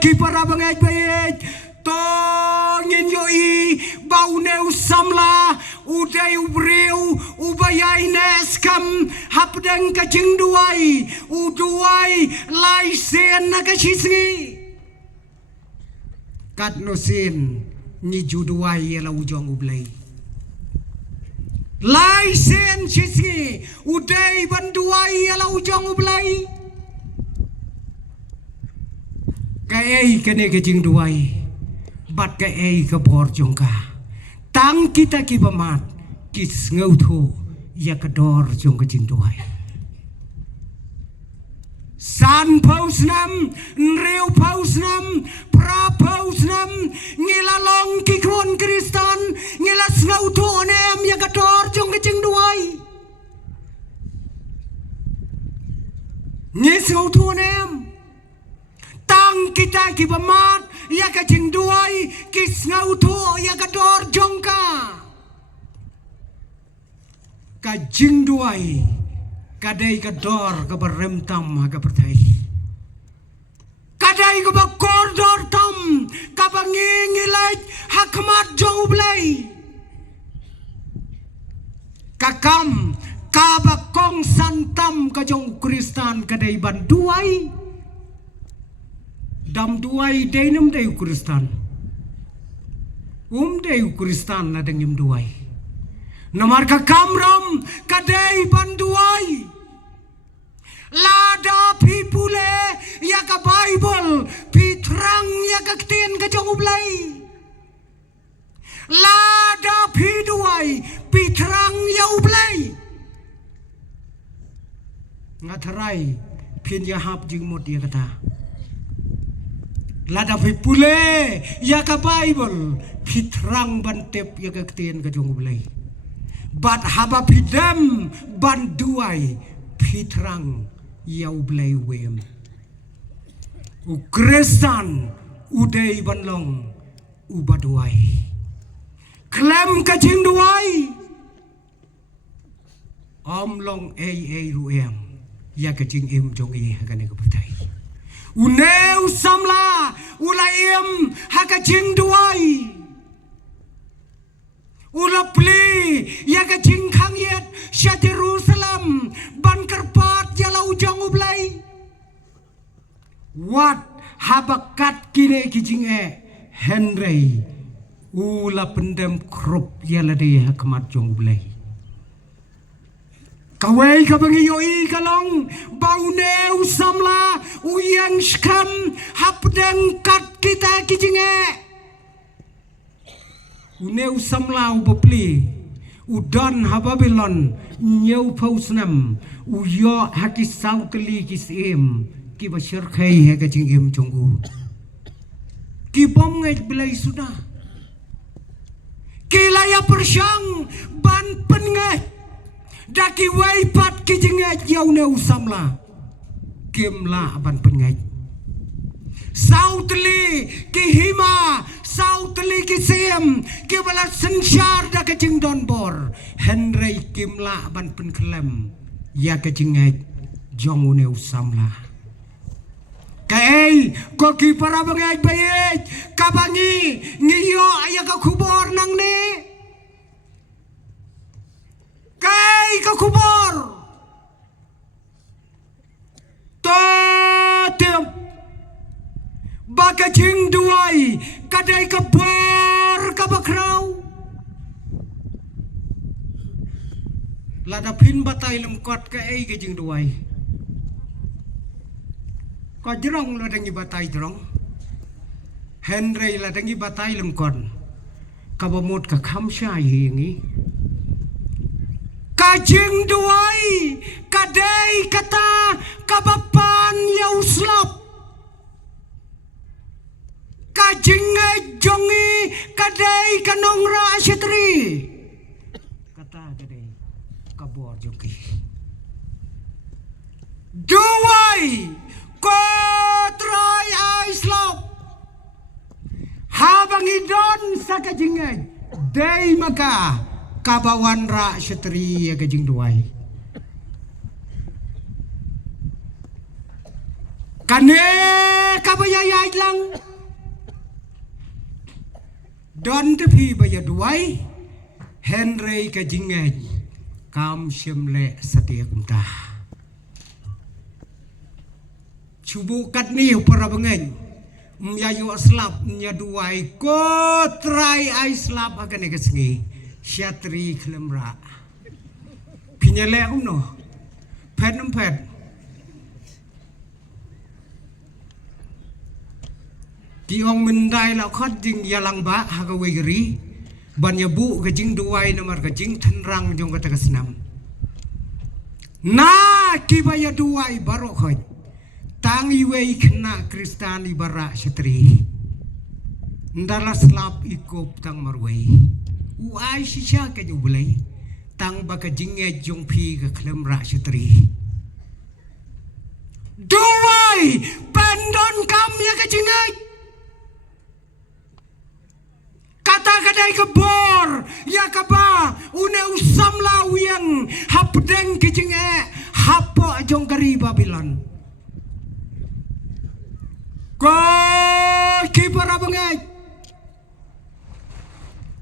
ki para bangaj bayaj to ngin yo i baune usamla uday ubreu ubayai neskam hapdeng ka jingduai uduai laisen na ka shisngi kat nosin ni juduai la ujong ublai laisen shisngi uday banduai la ujong ublai kai kene ka jingduai bat ka ei ka bor jongka tang kita ki bamat kis ngautu ya kador jong ka jinduai san pausnam nreu pausnam pra pausnam ngilalong ki kon kristan ngilas ngautu onem ya kador jong ka jinduai ngis ngautu onem tang kita ki bamat ya ka jingduai kis ngautu ya ka dor jongka ka jingduai kadai ka dor ka beremtam ka pertai kadai ka bakor dor tam ka bangingilai hakmat jaublai kakam ka bakong santa kam ka jong Kristan kadai ban duai dam duai dainum dai Kristan dai Kristan na dengim duai namar ka kamram kadai ban duai lada pipule ya ka Bible pitrang ya ka ktien ka jong ublay lada piduai pitrang ya ublay ngatarai pin ya hap jing mod ya kata lada pipule ya ka Bible pitrang bantep ya ka ktien ka jong ublay bat haba pidam ban duai pitrang ya ublay wem Kristan udai banlong ubaduai klem kajing duai long ruem ya kajing em jong hagane kapatai uneu samla ulaim hakajing duai ulapli ya kajing kangyet sya Jerusalem ban kerpat ya lau jang ublai wat habakat kine kijing Henry ula pendem krup ya ladai hakmat jong ublai kawai ka bangiyo kalong baune usamla uyang skam hapdeng kat kita kijinge une usamla ubapli udan hababilon nyau pausnam uyo hakis saukli kisem ki bashir khai he kajing em jonggu ki bom ngai belai sudah ki laya persyang ban pengai daki wai pat ki jingat yaune usamla kimla ban pengai sautli ki hima sautli ki sem ki bala sensyar da kajing donbor Henry kimla ban penklem ya kajingat jongune usamla kay ko ki para bangay bayit kabangi ngiyo aya ka kubor nang ni kay ka kubor totem baka jing duai kadai ka bor ka bakraw lada pin batay lemkot kay ka jing duai ko jerong la dangi batai jerong Henry la dangi batai lengkon kabamot ka khamsai hingi kajing duai kadai kata kabapan ya uslap kajing jongi kadai kanongra asyatri kata kadai kabor joki duai Kotrai aislop habang idon sa kajingay day maka kabawan ra syatri ya kajing duai kane kabayayay lang don tepi baya duai Henry kajingay kam syemle satia kumtah cubukat nih para bengen myayu slap nya duai ko try ai slap akan kesengi syatri klemra pinyele uno penem pet tiong mendai la khot jing yalang ba hagawe geri banya bu ke jing duai namar ke jing tenrang jong kata kesenam na kibaya duai baro khot tangi wei kena Kristan ibara syatri ndala slap ikop tang marwei uai shisha ke jubulai tang baka jinge jong pi ke klem ra syatri duai pandon kam ya ke jinge kata kadai ke bor ya ke ba une usam la uyang hapdeng ke jinge hapo jong kari Babylon ko kipara bangay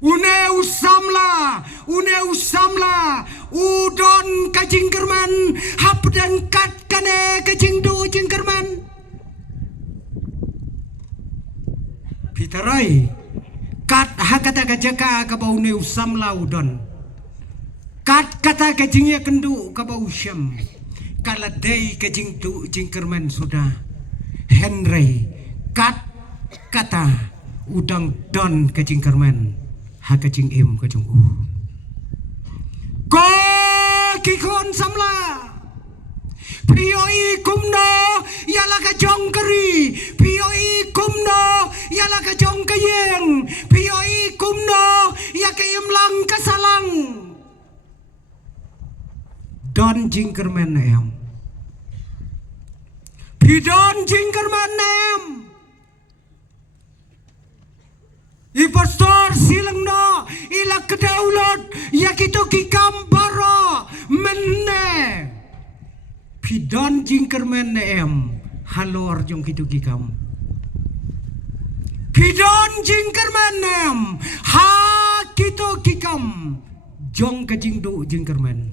une usamla udon kajing kerman hap dan kat kane kajing du jing kerman pitarai kat hakata kajaka kabau ne usamla udon kat kata kajingnya kendu kabau syam kaladai kajing du jing kerman sudah Henry kat kata udang don kajing kerman ha kajing im kajing ko kikon samla pioi kumno yala ka jong keri pioi kumno yala ka jong kayeng pioi kumno ya ka imlang kasalang don jingkerman em pidon jingkerman em I pastor silang no ila kedaulot yakito kikam baro menne pidon jingkermen em halor jong kitu kikam pidon jingkermen em ha kito kikam jong kajingdu jingkermen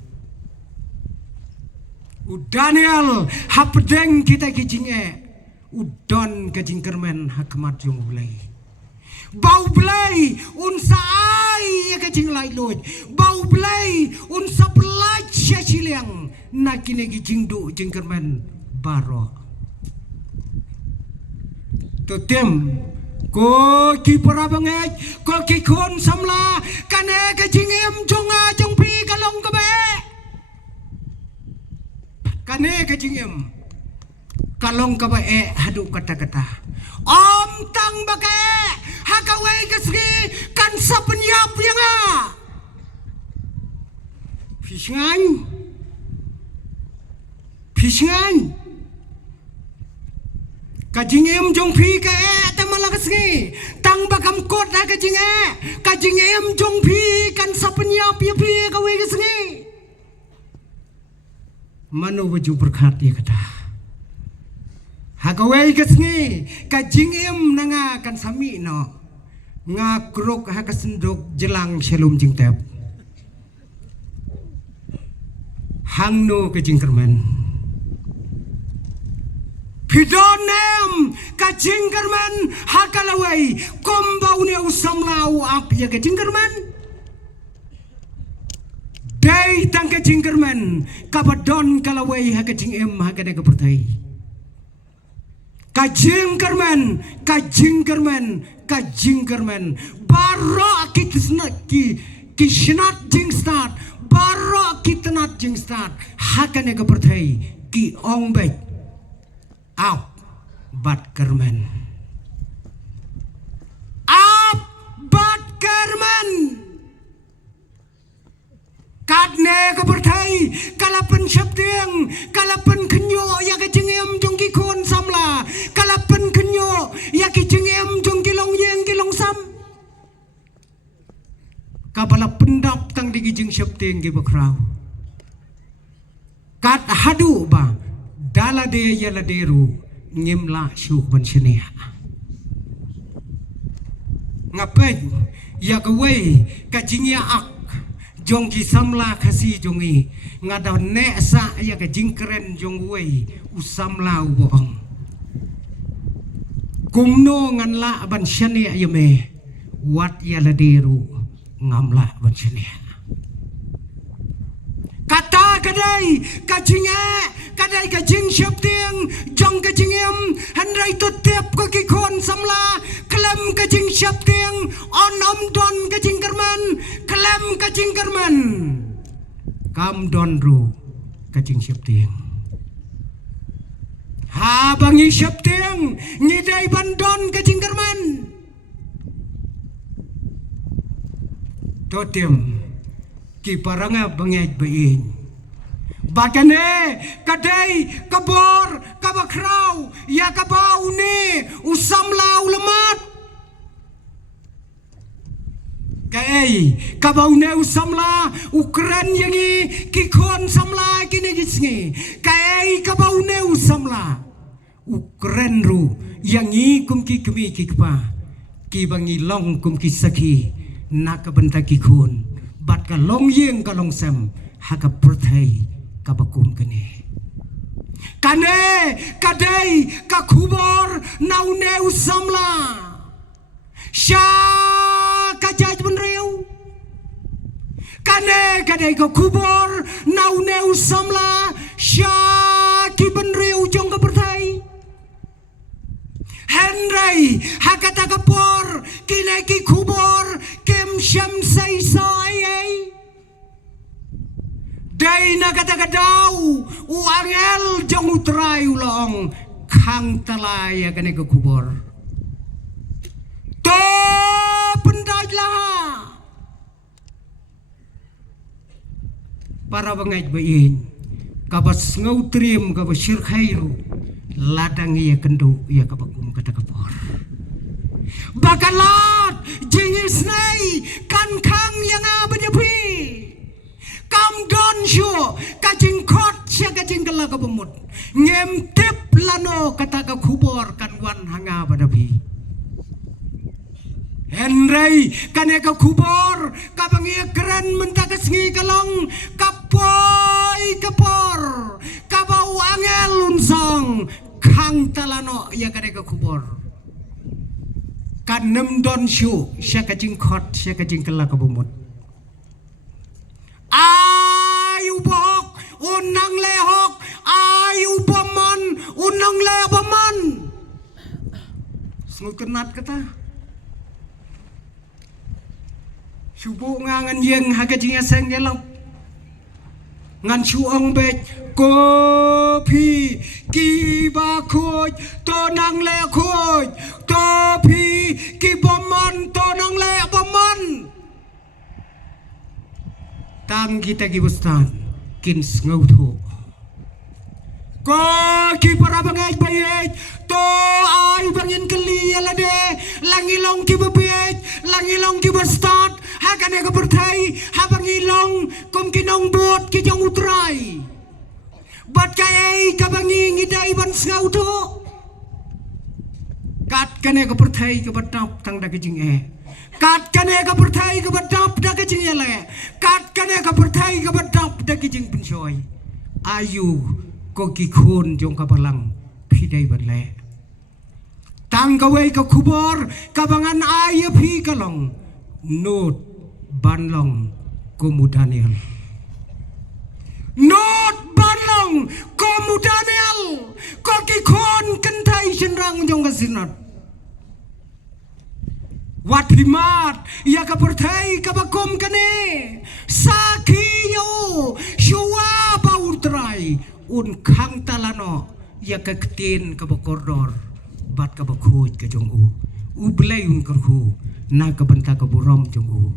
Daniel hapdeng kita kijinge udon kajingkermen hakmat jong ulai bau belai unsa ai ya kajing lai loj bau belai unsa belaj syasiliang nakine kijing du jingkerman baro totem ko ki para banget ko ki kon samla kane kajing em jonga jong pi kalong kabe kane kajing em kalong kabe hadu kata-kata om tang bake hakawai kasri kan sapenyap yang Pisngan kajing em jong pi ka tamala kasri tang bakam kot ha kajing em jong pi kan sapenyap ya pi kawai kasri manu baju berkat ya kata hakawai kasni kajing em nanga kan sami no ngakruk hakasendok jelang shalom jing tep hangno kajing kerman pidonem kajing kerman hakalawai kombau ne usamlau ap ya kajing kerman dai tang kajing kerman kabadon kalawai hakajing em hakane kepertai kajing kerman baro kitnat jing start baro kitnat jing start hakane kepertai ki ongbek up bat kerman kadne kepertai kalapan syabdeng kalapan kenyo ya kajing em jong ki kon samla kalapan kenyo ya kajing em jong kilong yeng kilong sam kabala pendap tang di kijing syabdeng ge bakrau kat hadu ba dala de yala deru nyemla syuk ban syenia ngapen ya kawai kajing ya ak jongki samla kasi jongi ngada nesa ya ke jingkeren jongwei usamla uboong kumno nganla ban syane ayame wat ya laderu ngamla ban syane kata kadai kadai kajing syapting jong kajingem handrai tutep ko kikon samla klem kajing syapting onom don kajing kerman klem kajing kerman kam don ru kajing syapting ha bangi syapting nyidai bandon kajing kerman totem ki paranga bangaj bain bagane kadai kabor kabakrau ya kabau ne usamlau lemat kai kabau ne usamla ukran yangi kikon samla kini gisngi kai kabau ne usamla ukran ru yangi kum ki kemi kikpa ki bangi long kum ki saki na ka bentaki kun bat ka long yeng ka long sam ha ka perthai ka bakum kane kadai ka khubor nau neu samla sha ka jaj benreu kadai ka khubor nau neu samla sha ki benreu jong ka perthai Henry hakata kapor kineki kubor kem syam sai sai dai nakata kadau uangel jong utrai ulong khang talaya kane ke kubor to pendaj lah para bangaj bayin kabas ngau trim kabas syir khairu ladang ia kendu ia kabakum kata kapor bakalat jingis nai kan kang yang abajapi kam don syo kajing kot sya kajing kala kabumut ngem tip lano kata ka kubor kan wan hanga badapi Henry kane ka kubor kabangi keren mentakas ngi kalong kapoi kapor kabau angel unsong kang talano ya kane ka kubor kanem don syu sya kajing kot sya kajing kala kabumut ayu bohok unang lehok ayu paman unang lebaman semua kenat kata Subuh ngangan yang hagajingnya senggelap ngan suang bet kopi kiba koj tonang le koj topi kibaman tonang le baman tang kita gibustan kins ngautu ko ki para bangaj bayaj to ay bangin kali alade langilong ki babej langilong ki berstat hakane ka berthai habangilong kom kinong bot ki jong utrai bat kai ka bangi ngidai ban ngautu kat kane ka berthai ka batap tang da kijing kat kane ka berthai ka batap da kijing ele kat kane ka berthai ka batap da kijing pensoy ayu ko ki khun jong ka balang phidai ban le tang ka wei ka khubor ka bangan ay phi ka long not banlong kumu Daniel not banlong kumu Daniel ko ki khun kentai senrang jong ka sinat wat himat ya ka perthai ka bakom kane sakhiyo shuwa bautrai un khang talano ya ka ktin ka bakordor bat ka bakhuj ka jongu ublay un karhu na ka banta ka burom jongu